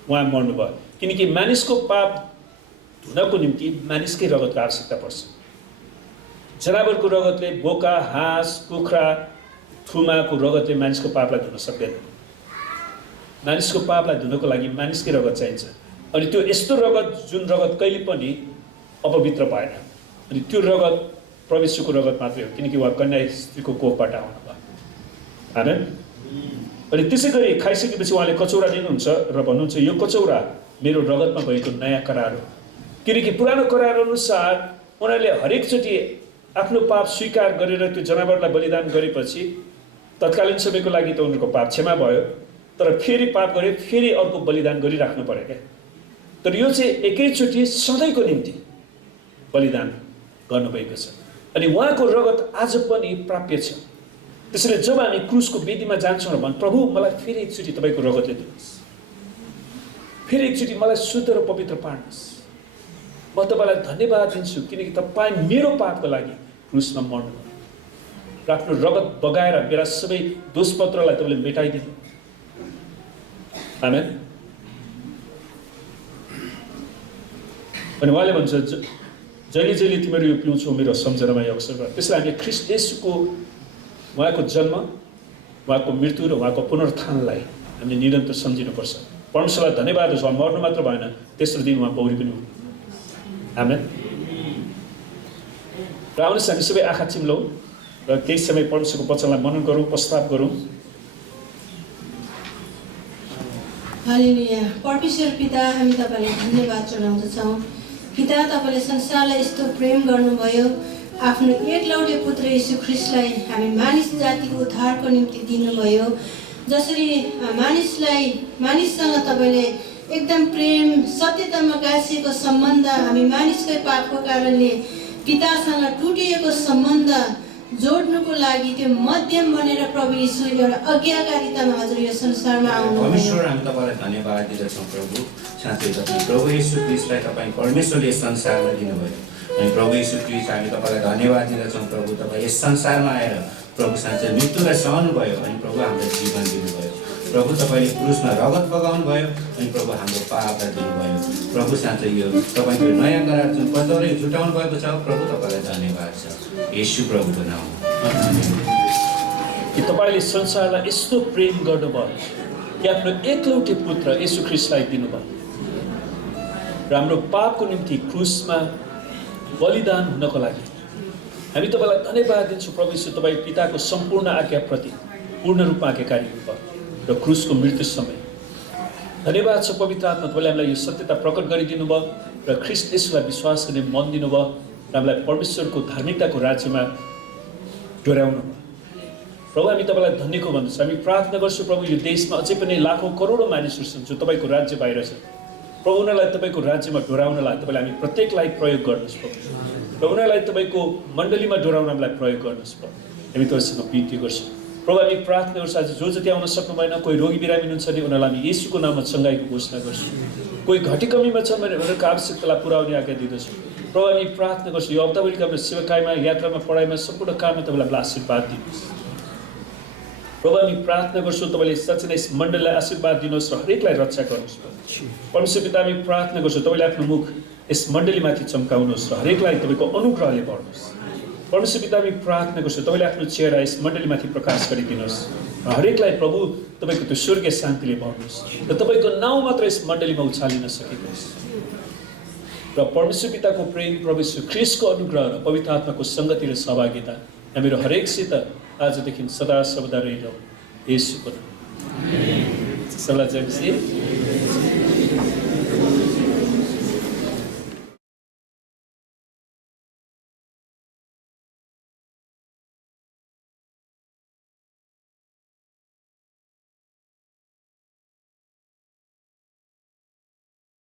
उहाँ मर्नुभयो। किनकि मानिसको पाप धुनको निम्ति मानिसकै रगतको आवश्यकता पर्छ। जनावरको रगतले, बोका, हाँस, कुखुरा, थुमाको रगतले मानिसको पापलाई धुन सक्दैन। मानिसको पापलाई धुनको लागि मानिसकै रगत चाहिन्छ। अनि त्यो यस्तो रगत जुन रगत कहिले पनि अपवित्र भएन। अनि त्यो रगत परमेश्वरको रगत मात्रै हो, किनकि उहाँ कन्या स्त्रीको कोखबाट आउनुभयो। आमेन। अनि त्यसै गरी खाइसकेपछि उहाँले कचौरा लिनुहुन्छ र भन्नुहुन्छ यो कचौरा मेरो रगतमा भएको नयाँ करार हो। किनकि पुरानो करार अनुसार उनीहरूले हरेकचोटि आफ्नो पाप स्वीकार गरेर त्यो जनावरलाई बलिदान गरेपछि तत्कालीन समयको लागि त उनीहरूको पाप क्षमा भयो, तर फेरि पाप गरे फेरि अर्को बलिदान गरिराख्नु पर्यो क्या। तर यो चाहिँ एकैचोटि सधैँको निम्ति बलिदान गर्नुभएको छ। अनि उहाँको रगत आज पनि प्राप्य छ। त्यसैले जब हामी क्रुसको वेदीमा जान्छौँ र भन् प्रभु मलाई फेरि एकचोटि तपाईँको रगतले दिनुहोस्, फेरि एकचोटि मलाई शुद्ध र पवित्र पार्नुहोस्, म तपाईँलाई धन्यवाद दिन्छु किनकि तपाईँ मेरो पापको लागि क्रुसमा मर्नुभयो र आफ्नो रगत बगाएर मेरा सबै दोषपत्रलाई तपाईँले मेटाइदिनु। आमेन। अनि उहाँले भन्छ जहिले जहिले तिमीहरू यो पिउँछौ मेरो सम्झनामा यो अवसर गर। त्यसैले हामीले ख्रीष्ट येशूको उहाँको जन्म, उहाँको मृत्यु र उहाँको पुनरुत्थानलाई हामीले निरन्तर सम्झिनुपर्छ। परमेश्वरलाई धन्यवाद होस्, उहाँ मर्नु मात्र भएन, तेस्रो दिन उहाँ पौडी पनि हुनु। आमेन। र आउनुहोस् हामी सबै आँखा चिम्लौँ र केही समय परमेश्वरको वचनलाई मनन गरौँ, प्रस्ताव गरौँ। हालेलुया। परमेश्वर पिता, हामी तपाईँलाई धन्यवाद चढाउँदछौँ। पिता, तपाईँले संसारलाई यस्तो प्रेम गर्नुभयो, आफ्नो एकलौटे पुत्र येशू ख्रीष्टलाई हामी मानिस जातिको उद्धारको निम्ति दिनुभयो। जसरी मानिससँग तपाईँले एकदम प्रेम सत्यतामा गाँसिएको सम्बन्ध, हामी मानिसकै पापको कारणले पितासँग टुटिएको सम्बन्ध जोड्नुको लागि त्यो मध्यम बनेर प्रभु येशू एउटा आज्ञाकारितामा हजुर यो संसारमा आउनुभयो। परमेश्वर, हामी तपाईँलाई धन्यवाद दिँदछौँ प्रभु। साँच्चै तपाईँ प्रभु येशू ख्रीष्टलाई तपाईँ परमेश्वरले संसारमा दिनुभयो। अनि प्रभु येशू ख्रीष्ट, हामी तपाईँलाई धन्यवाद दिँदछौँ प्रभु। तपाईँ यस संसारमा आएर प्रभु साँच्चै मृत्युलाई सहनु भयो अनि प्रभु हामीलाई जीवन दिनुभयो। प्रभु तपाईँले क्रुसमा रगत बगाउनु भयो अनि प्रभु हाम्रो पापलाई दिनुभयो। प्रभु साँच्चै यो तपाईँको नयाँ करार जुन पछाडि छुटाउनु भएको छ प्रभु, तपाईँलाई धन्यवाद छ येशू प्रभुको नाममा। कि तपाईँले संसारलाई यस्तो प्रेम गर्नुभयो कि आफ्नो एकलौटे पुत्र येशू ख्रीष्टलाई दिनुभयो र हाम्रो पापको निम्ति क्रुसमा बलिदान हुनको लागि हामी तपाईँलाई धन्यवाद दिन्छौँ प्रभु येशू। तपाईँ पिताको सम्पूर्ण आज्ञाप्रति पूर्ण रूपमा आज्ञाकारी हुनुभयो र क्रुसको मृत्यु समय धन्यवाद छ पवित्र आत्मा, तपाईँले हामीलाई यो सत्यता प्रकट गरिदिनु भयो र ख्रीष्ट येशूलाई विश्वास गर्ने मन दिनुभयो र हामीलाई परमेश्वरको धार्मिकताको राज्यमा डोर्याउनु भयो। प्रभु, हामी तपाईँलाई धन्यको भन्दछौँ। हामी प्रार्थना गर्छौँ प्रभु, यो देशमा अझै पनि लाखौँ करोडौँ मानिसहरू छन् जो तपाईँको राज्य बाहिर छन् प्रभु। उनीहरूलाई तपाईँको राज्यमा डोराउनलाई तपाईँले हामी प्रत्येकलाई प्रयोग गर्नुहोस् प्रभु र उनीहरूलाई तपाईँको मण्डलीमा डोराउन हामीलाई प्रयोग गर्नुहोस् प्रभु। हामी तपाईँसँग बिन्ती गर्छौँ प्रभु। हामी प्रार्थना गर्छौँ आज जो जति आउन सक्नु भएन, कोही रोगी बिरामी हुनुहुन्छ भने उनीहरूलाई हामी येशूको नाममा चङ्गाइको घोषणा गर्छौँ। कोही घटी कमीमा छन् भने उनीहरूको आवश्यकतालाई पुर्याउने आज्ञा दिँदछौँ प्रभु। हामी प्रार्थना गर्छौँ यो हप्ताभरिका हाम्रो सेवाकायमा, यात्रामा, पढाइमा, सम्पूर्ण काममा तपाईँलाई आशीर्वाद दिनुहोस् प्रभु। हामी प्रार्थना गर्छौँ तपाईँले साँच्चै नै यस मण्डलीलाई आशीर्वाद दिनुहोस् र हरेकलाई रक्षा गर्नुहोस् परमेश्वर पिता। हामी प्रार्थना गर्छौँ तपाईँले आफ्नो मुख यस मण्डलीमाथि चम्काउनुहोस् र हरेकलाई तपाईँको अनुग्रहले भर्नुहोस् परमेश्वर पिता। हामी प्रार्थना गर्छौँ तपाईँले आफ्नो चेहरा यस मण्डलीमाथि प्रकाश गरिदिनुहोस् र हरेकलाई प्रभु तपाईँको त्यो स्वर्गीय शान्तिले भर्नुहोस् र तपाईँको नाउँ मात्र यस मण्डलीमा उछालिन सकेको होस् र परमेश्वर पिताको प्रेम, परमेश्वर ख्रीष्टको अनुग्रह र पवित्र आत्माको सङ्गति र सहभागिता हामीहरू हरेकसित आजदेखि सदा सर्वदा रहिरहौँ येशूको नाममा। सबैलाई जय मसीह।